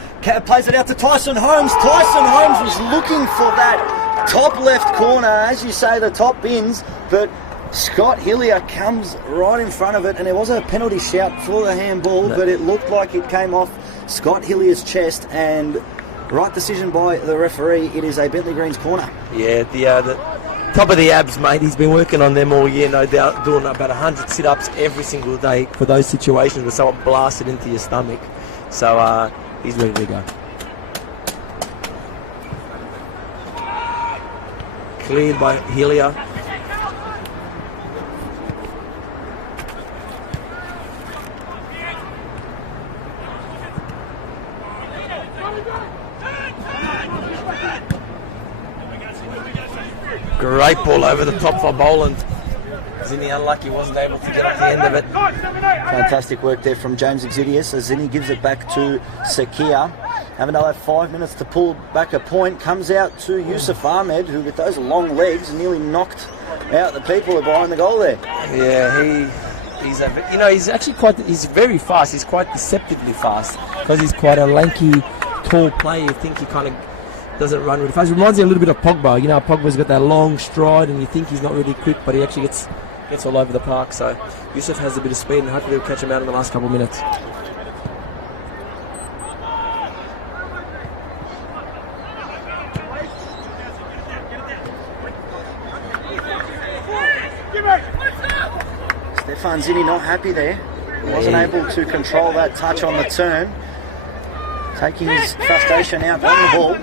plays it out to Tyson Holmes. Tyson Holmes was looking for that top left corner, as you say, the top bins, but Scott Hillier comes right in front of it, and there was a penalty shout for the handball, but it looked like it came off Scott Hillier's chest, and Right decision by the referee. It is a Bentleigh Greens corner. Yeah, the top of the abs, mate. He's been working on them all year, no doubt, doing about 100 sit-ups every single day for those situations where someone blasted into your stomach. So he's ready to go. Cleared by Helia. Great ball over the top for Boland. Zinni unlucky, wasn't able to get up the end of it. Fantastic work there from James Exidius as Zinni gives it back to Sakia. Avondale have 5 minutes to pull back a point. Comes out to Yusuf Ahmed, who with those long legs nearly knocked out the people behind the goal there. Yeah, he's actually he's very fast. He's quite deceptively fast because he's quite a lanky, tall player. You think he kind of doesn't run really fast. It reminds me a little bit of Pogba. You know, Pogba's got that long stride and you think he's not really quick, but he actually gets all over the park. So Yusuf has a bit of speed and hopefully he'll catch him out in the last couple of minutes. Stefan Zinni not happy there. Wasn't able to control that touch on the turn. Taking his frustration out on the ball.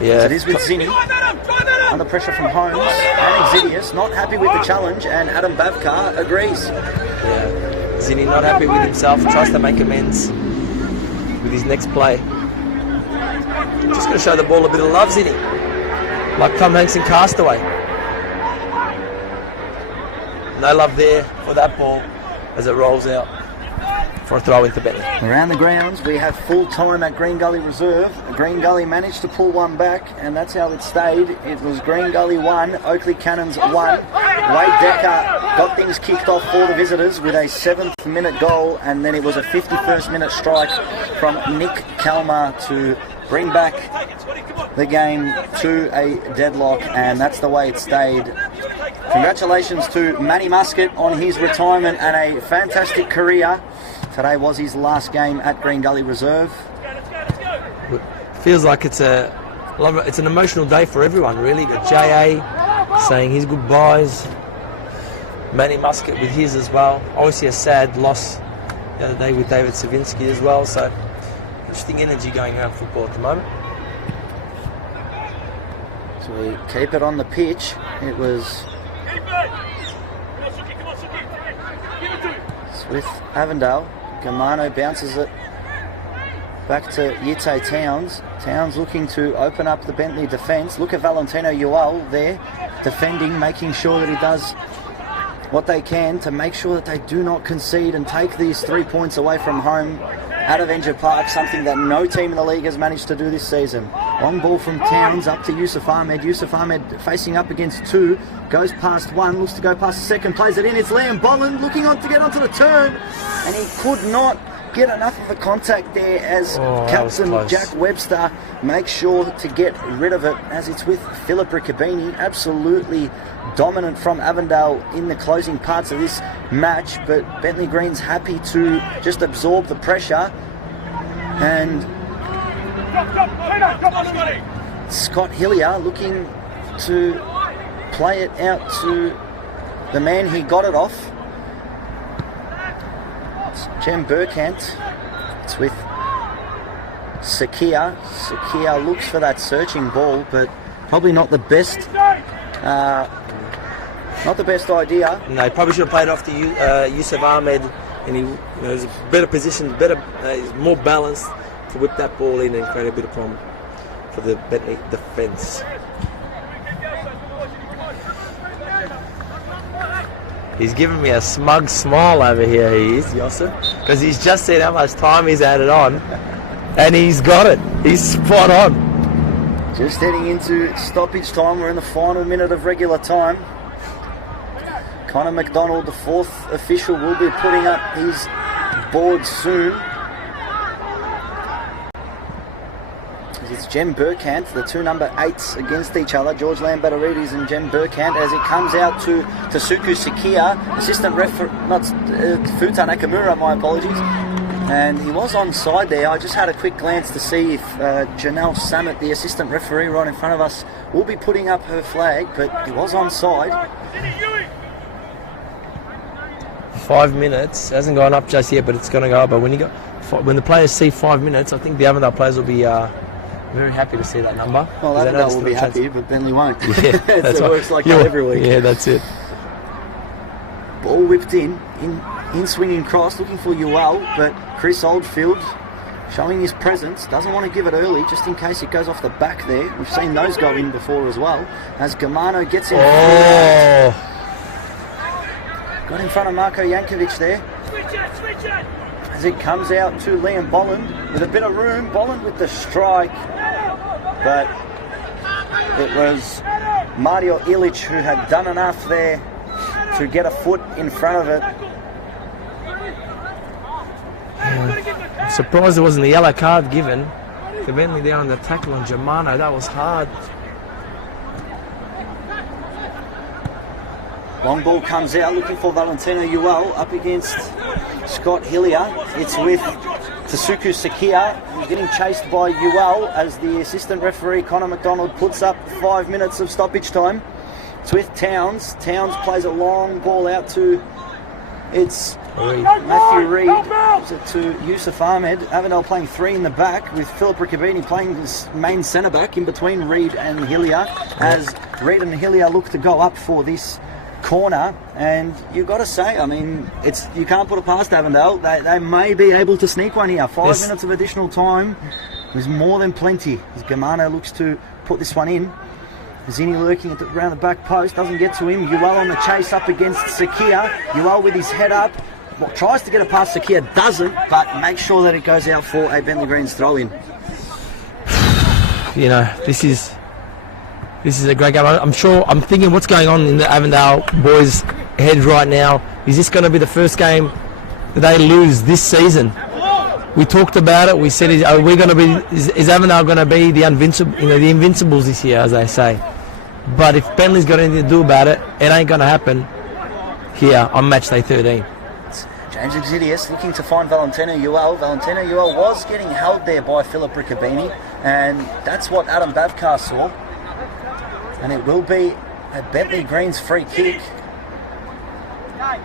Yeah. It is with Zinni. Under pressure from Holmes and Exidius. Not happy with the challenge, and Adam Bavkar agrees. Yeah. Zinni not happy with himself. Tries to make amends with his next play. Just going to show the ball a bit of love, Zinni. Like Tom Hanks in Castaway. No love there for that ball as it rolls out for a throw into Bentleigh. Around the grounds, we have full time at Green Gully Reserve. Green Gully managed to pull one back, and that's how it stayed. It was Green Gully 1, Oakley Cannons 1. Wade Decker got things kicked off for the visitors with a 7th minute goal, and then it was a 51st minute strike from Nick Kalmar to bring back the game to a deadlock, and that's the way it stayed. Congratulations to Matty Muscat on his retirement and a fantastic career. Today was his last game at Green Gully Reserve. Feels like it's an emotional day for everyone, really. The JA saying his goodbyes. Matty Muscat with his as well. Obviously a sad loss the other day with David Savinsky as well. So interesting energy going around football at the moment. So we keep it on the pitch. It was with Avondale. Gamano bounces it back to Yite Towns. Towns looking to open up the Bentleigh defence. Look at Valentino Ual there defending, making sure that he does what they can to make sure that they do not concede and take these 3 points away from home at Avenger Park, something that no team in the league has managed to do this season. Long ball from Towns up to Yusuf Ahmed. Yusuf Ahmed facing up against 2, goes past 1, looks to go past the second, plays it in. It's Liam Bolland looking on to get onto the turn, and he could not get enough of a contact there as Captain Jack Webster makes sure to get rid of it, as it's with Philip Riccobini. Absolutely dominant from Avondale in the closing parts of this match, but Bentleigh Green's happy to just absorb the pressure, and Scott Hillier looking to play it out to the man he got it off. It's Jem Burkant. It's with Sakia. Sakia looks for that searching ball, but probably not the best idea. No, he probably should have played off to Yusuf Ahmed, and he was a better position, he's more balanced to whip that ball in and create a bit of problem for the Bentleigh defence. He's giving me a smug smile over here, he is, Yusuf, because he's just said how much time he's added on, and he's got it. He's spot on. Just heading into stoppage time. We're in the final minute of regular time. Connor McDonald, the 4th official, will be putting up his board soon. It's Jem Burkant, the 2 number 8s against each other, George Lambertarides and Jem Burkant, as it comes out to Tasuku Sakia, assistant referee, not Futa Nakamura, my apologies. And he was onside there. I just had a quick glance to see if Janelle Samet, the assistant referee right in front of us, will be putting up her flag, but he was onside. 5 minutes hasn't gone up just yet, but it's going to go up. But when the players see 5 minutes, I think the Avondale players will be very happy to see that number. Well, Avondale will be happy, but Bentleigh won't. Yeah, that's it works like that every week. Yeah, that's it. Ball whipped in swinging cross, looking for Ewell, but Chris Oldfield showing his presence, doesn't want to give it early just in case it goes off the back there. We've seen those go in before as well. As Germano gets in. Oh! Got in front of Marko Jankovic there. As it comes out to Liam Bolland with a bit of room. Bolland with the strike, but it was Mario Ilic who had done enough there to get a foot in front of it. I'm surprised there wasn't a yellow card given. Bentleigh there on the tackle on Germano. That was hard. Long ball comes out, looking for Valentino Ewell up against Scott Hillier. It's with Tasuku Sakia, who's getting chased by Ewell as the assistant referee Connor McDonald puts up 5 minutes of stoppage time. It's with Towns. Towns plays a long ball out to Matthew Reid. Gives it to Yusuf Ahmed. Avondale playing 3 in the back with Philip Riccobini playing this main centre back in between Reid and Hillier, as Reid and Hillier look to go up for this corner. And you've got to say, I mean, you can't put it past Avondale. They may be able to sneak one here. 5 minutes of additional time is more than plenty as Germano looks to put this one in. Zini lurking around the back post, doesn't get to him. Ewell on the chase up against Sakia. Ewell with his head up, tries to get it past Sakia, doesn't, but makes sure that it goes out for a Bentleigh Greens throw in. You know, this is a great game. I'm thinking what's going on in the Avondale boys' heads right now. Is this going to be the first game that they lose this season? We talked about it. We said, is Avondale going to be the invincibles this year, as they say? But if Bentleigh's got anything to do about it, it ain't going to happen here on match day 13. James Exidius looking to find Valentino Ewell. Valentino Ewell was getting held there by Philip Riccobini, and that's what Adam Babkar saw. And it will be a Bentleigh Greens free kick. Up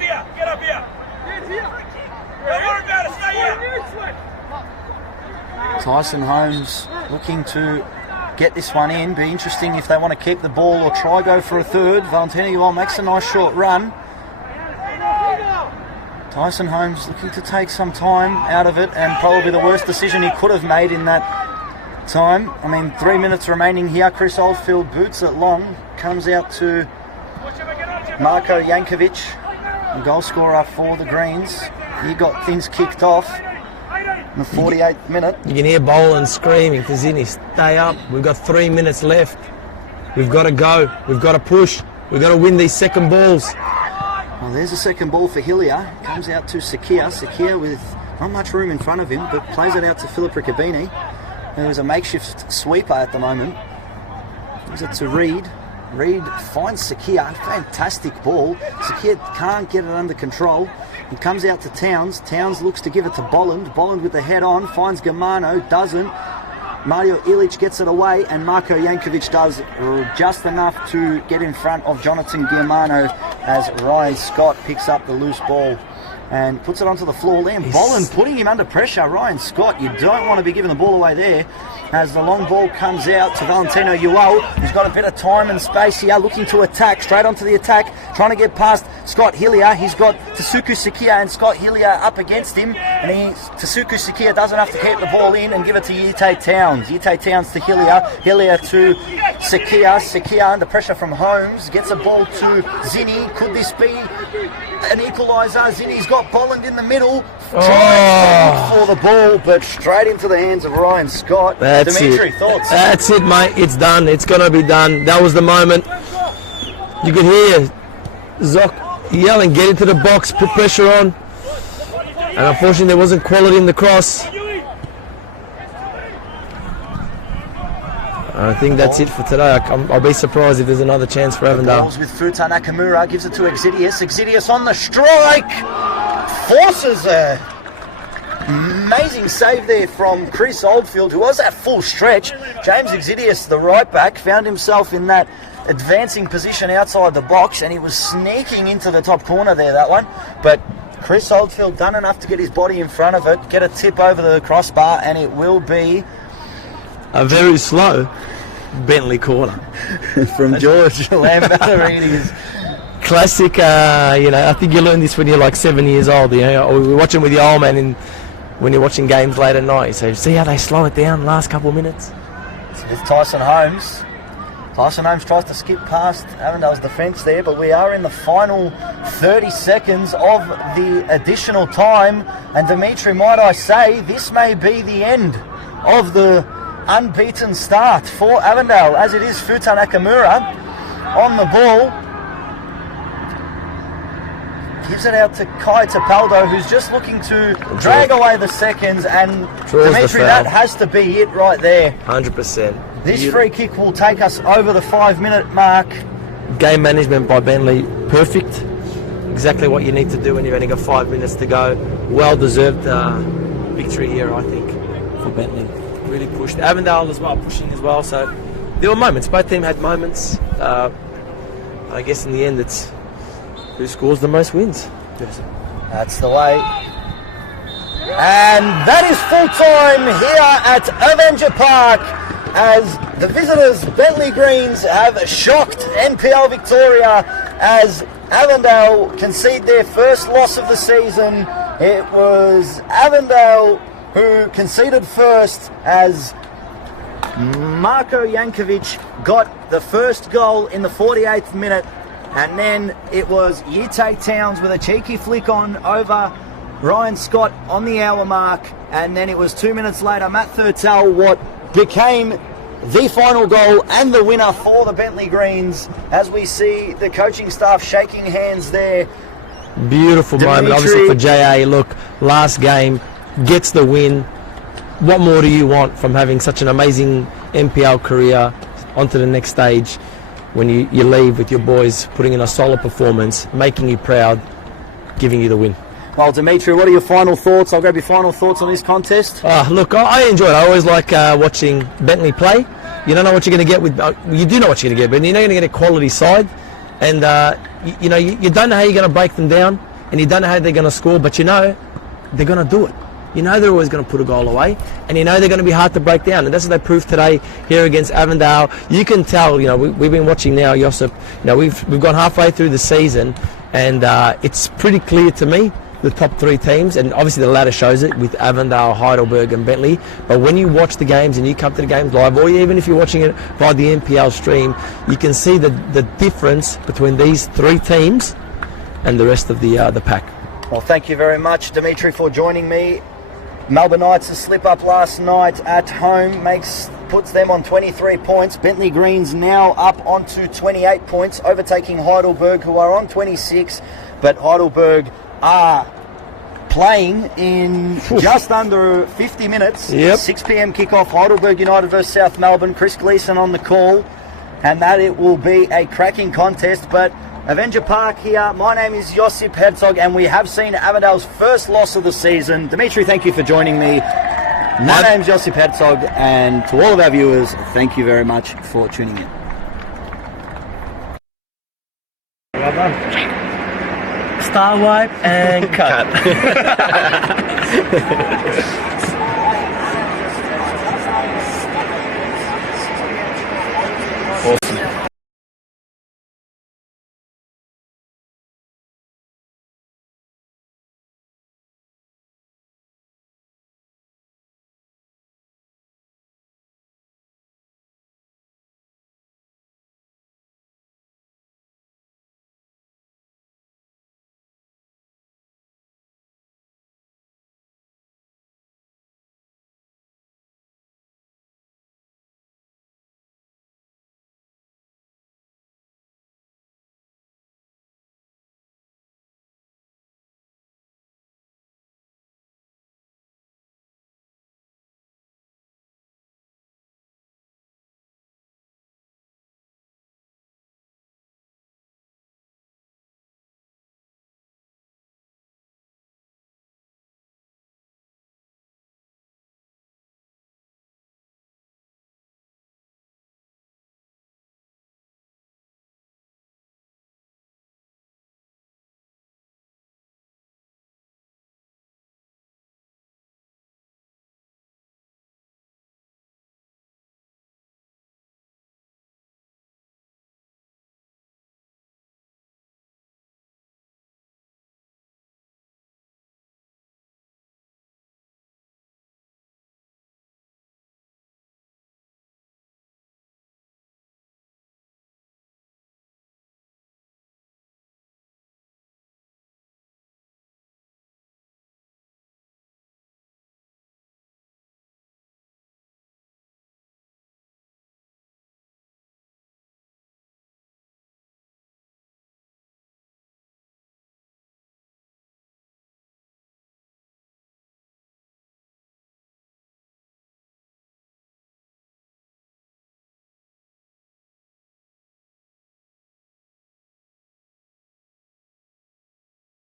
here! Get up here! Don't worry about it, stay here! Tyson Holmes looking to get this one in. Be interesting if they want to keep the ball or try go for a third. Valentino Ewell makes a nice short run. Tyson Holmes looking to take some time out of it, and probably the worst decision he could have made in that time. I mean, 3 minutes remaining here. Chris Oldfield boots it long. Comes out to Marko Jankovic, the goal scorer for the Greens. He got things kicked off in the 48th minute. You can hear Boland screaming to Zini, stay up. We've got 3 minutes left. We've got to go. We've got to push. We've got to win these second balls. Well, there's a second ball for Hillier. Comes out to Sakia. Sakia with not much room in front of him, but plays it out to Philip Riccobini, who's a makeshift sweeper at the moment. Gives it to Reid. Reid finds Sakia. Fantastic ball. Sakia can't get it under control. It comes out to Towns. Towns looks to give it to Bolland. Bolland with the head on. Finds Germano. Doesn't. Mario Ilic gets it away, and Marko Jankovic does just enough to get in front of Jonathan Germano as Ryan Scott picks up the loose ball and puts it onto the floor. Liam Bolland putting him under pressure. Ryan Scott, you don't want to be giving the ball away there. As the long ball comes out to Valentino Ewell, who's got a bit of time and space here, looking to attack, straight onto the attack, trying to get past Scott Hillier. He's got Tasuku Sakia and Scott Hillier up against him, and Tasuku Sakia doesn't have to keep the ball in and give it to Yite Towns. Yite Towns to Hillier, Hillier to Sakia. Sakia under pressure from Holmes, gets a ball to Zini. Could this be an equaliser? Zini's got Bolland in the middle, trying for the ball, but straight into the hands of Ryan Scott. That's Dimitri, it. thoughts? That's it, mate. It's done. It's going to be done. That was the moment. You could hear Zoc yelling, get into the box, put pressure on. And unfortunately, there wasn't quality in the cross. I think that's it for today. I'll be surprised if there's another chance for Avondale. Balls with Futa Nakamura, gives it to Exidius. Exidius on the strike, forces a amazing save there from Chris Oldfield, who was at full stretch. James Exidius, the right back, found himself in that advancing position outside the box, and he was sneaking into the top corner there, that one. But Chris Oldfield done enough to get his body in front of it, get a tip over the crossbar, and it will be a very slow Bentleigh corner from George Lambatarides. Classic, I think you learn this when you're like 7 years old. Or we're watching with your old man when you're watching games late at night. So see how they slow it down last couple of minutes? With Tyson Holmes. Tyson Holmes tries to skip past Avondale's defence there, but we are in the final 30 seconds of the additional time. And Dimitri, might I say, this may be the end of the unbeaten start for Avondale, as it is Futa Nakamura on the ball. Gives it out to Kai Tapaldo, who's just looking to drag away the seconds, and Dimitri, that has to be it right there. 100%. This free kick will take us over the 5-minute mark. Game management by Bentleigh, perfect. Exactly what you need to do when you've only got 5 minutes to go. Well-deserved victory here, I think, for Bentleigh. Really pushed. Avondale as well, pushing as well. So there were moments. Both teams had moments. I guess in the end, it's who scores the most wins. That's the way. And that is full time here at Avenger Park, as the visitors, Bentleigh Greens, have shocked NPL Victoria as Avondale concede their first loss of the season. It was Avondale who conceded first, as Marko Jankovic got the first goal in the 48th minute, and then it was Yite Towns with a cheeky flick on over Ryan Scott on the hour mark, and then it was 2 minutes later Matt Thurtell, what became the final goal and the winner for the Bentleigh Greens, as we see the coaching staff shaking hands there. Beautiful moment, obviously, for JA. Look, last game, gets the win. What more do you want from having such an amazing NPL career onto the next stage when you leave with your boys putting in a solid performance, making you proud, giving you the win? Well, Dimitri, what are your final thoughts? I'll grab your final thoughts on this contest. Look, I enjoy it. I always like watching Bentleigh play. You don't know what you're going to get with... you do know what you're going to get, but you know you're going to get a quality side. And, you don't know how you're going to break them down, and you don't know how they're going to score, but you know they're going to do it. You know they're always going to put a goal away, and you know they're going to be hard to break down, and that's what they proved today here against Avondale. You can tell, we've been watching now, Josip, we've gone halfway through the season, and it's pretty clear to me, the top three teams, and obviously the ladder shows it with Avondale, Heidelberg and Bentleigh, but when you watch the games and you come to the games live, or even if you're watching it via the NPL stream, you can see the difference between these three teams and the rest of the pack. Well, thank you very much, Dimitri, for joining me. Melbourne Knights' slip up last night at home puts them on 23 points. Bentleigh Greens now up onto 28 points, overtaking Heidelberg, who are on 26, but Heidelberg are playing in just under 50 minutes. Yep. 6 p.m. kickoff, Heidelberg United versus South Melbourne. Chris Gleeson on the call, and that it will be a cracking contest. But Avenger Park here, my name is Josip Herzog, and we have seen Avondale's first loss of the season. Dimitri, thank you for joining me. My name's Josip Herzog, and to all of our viewers, thank you very much for tuning in. Well done. Star wipe and cut.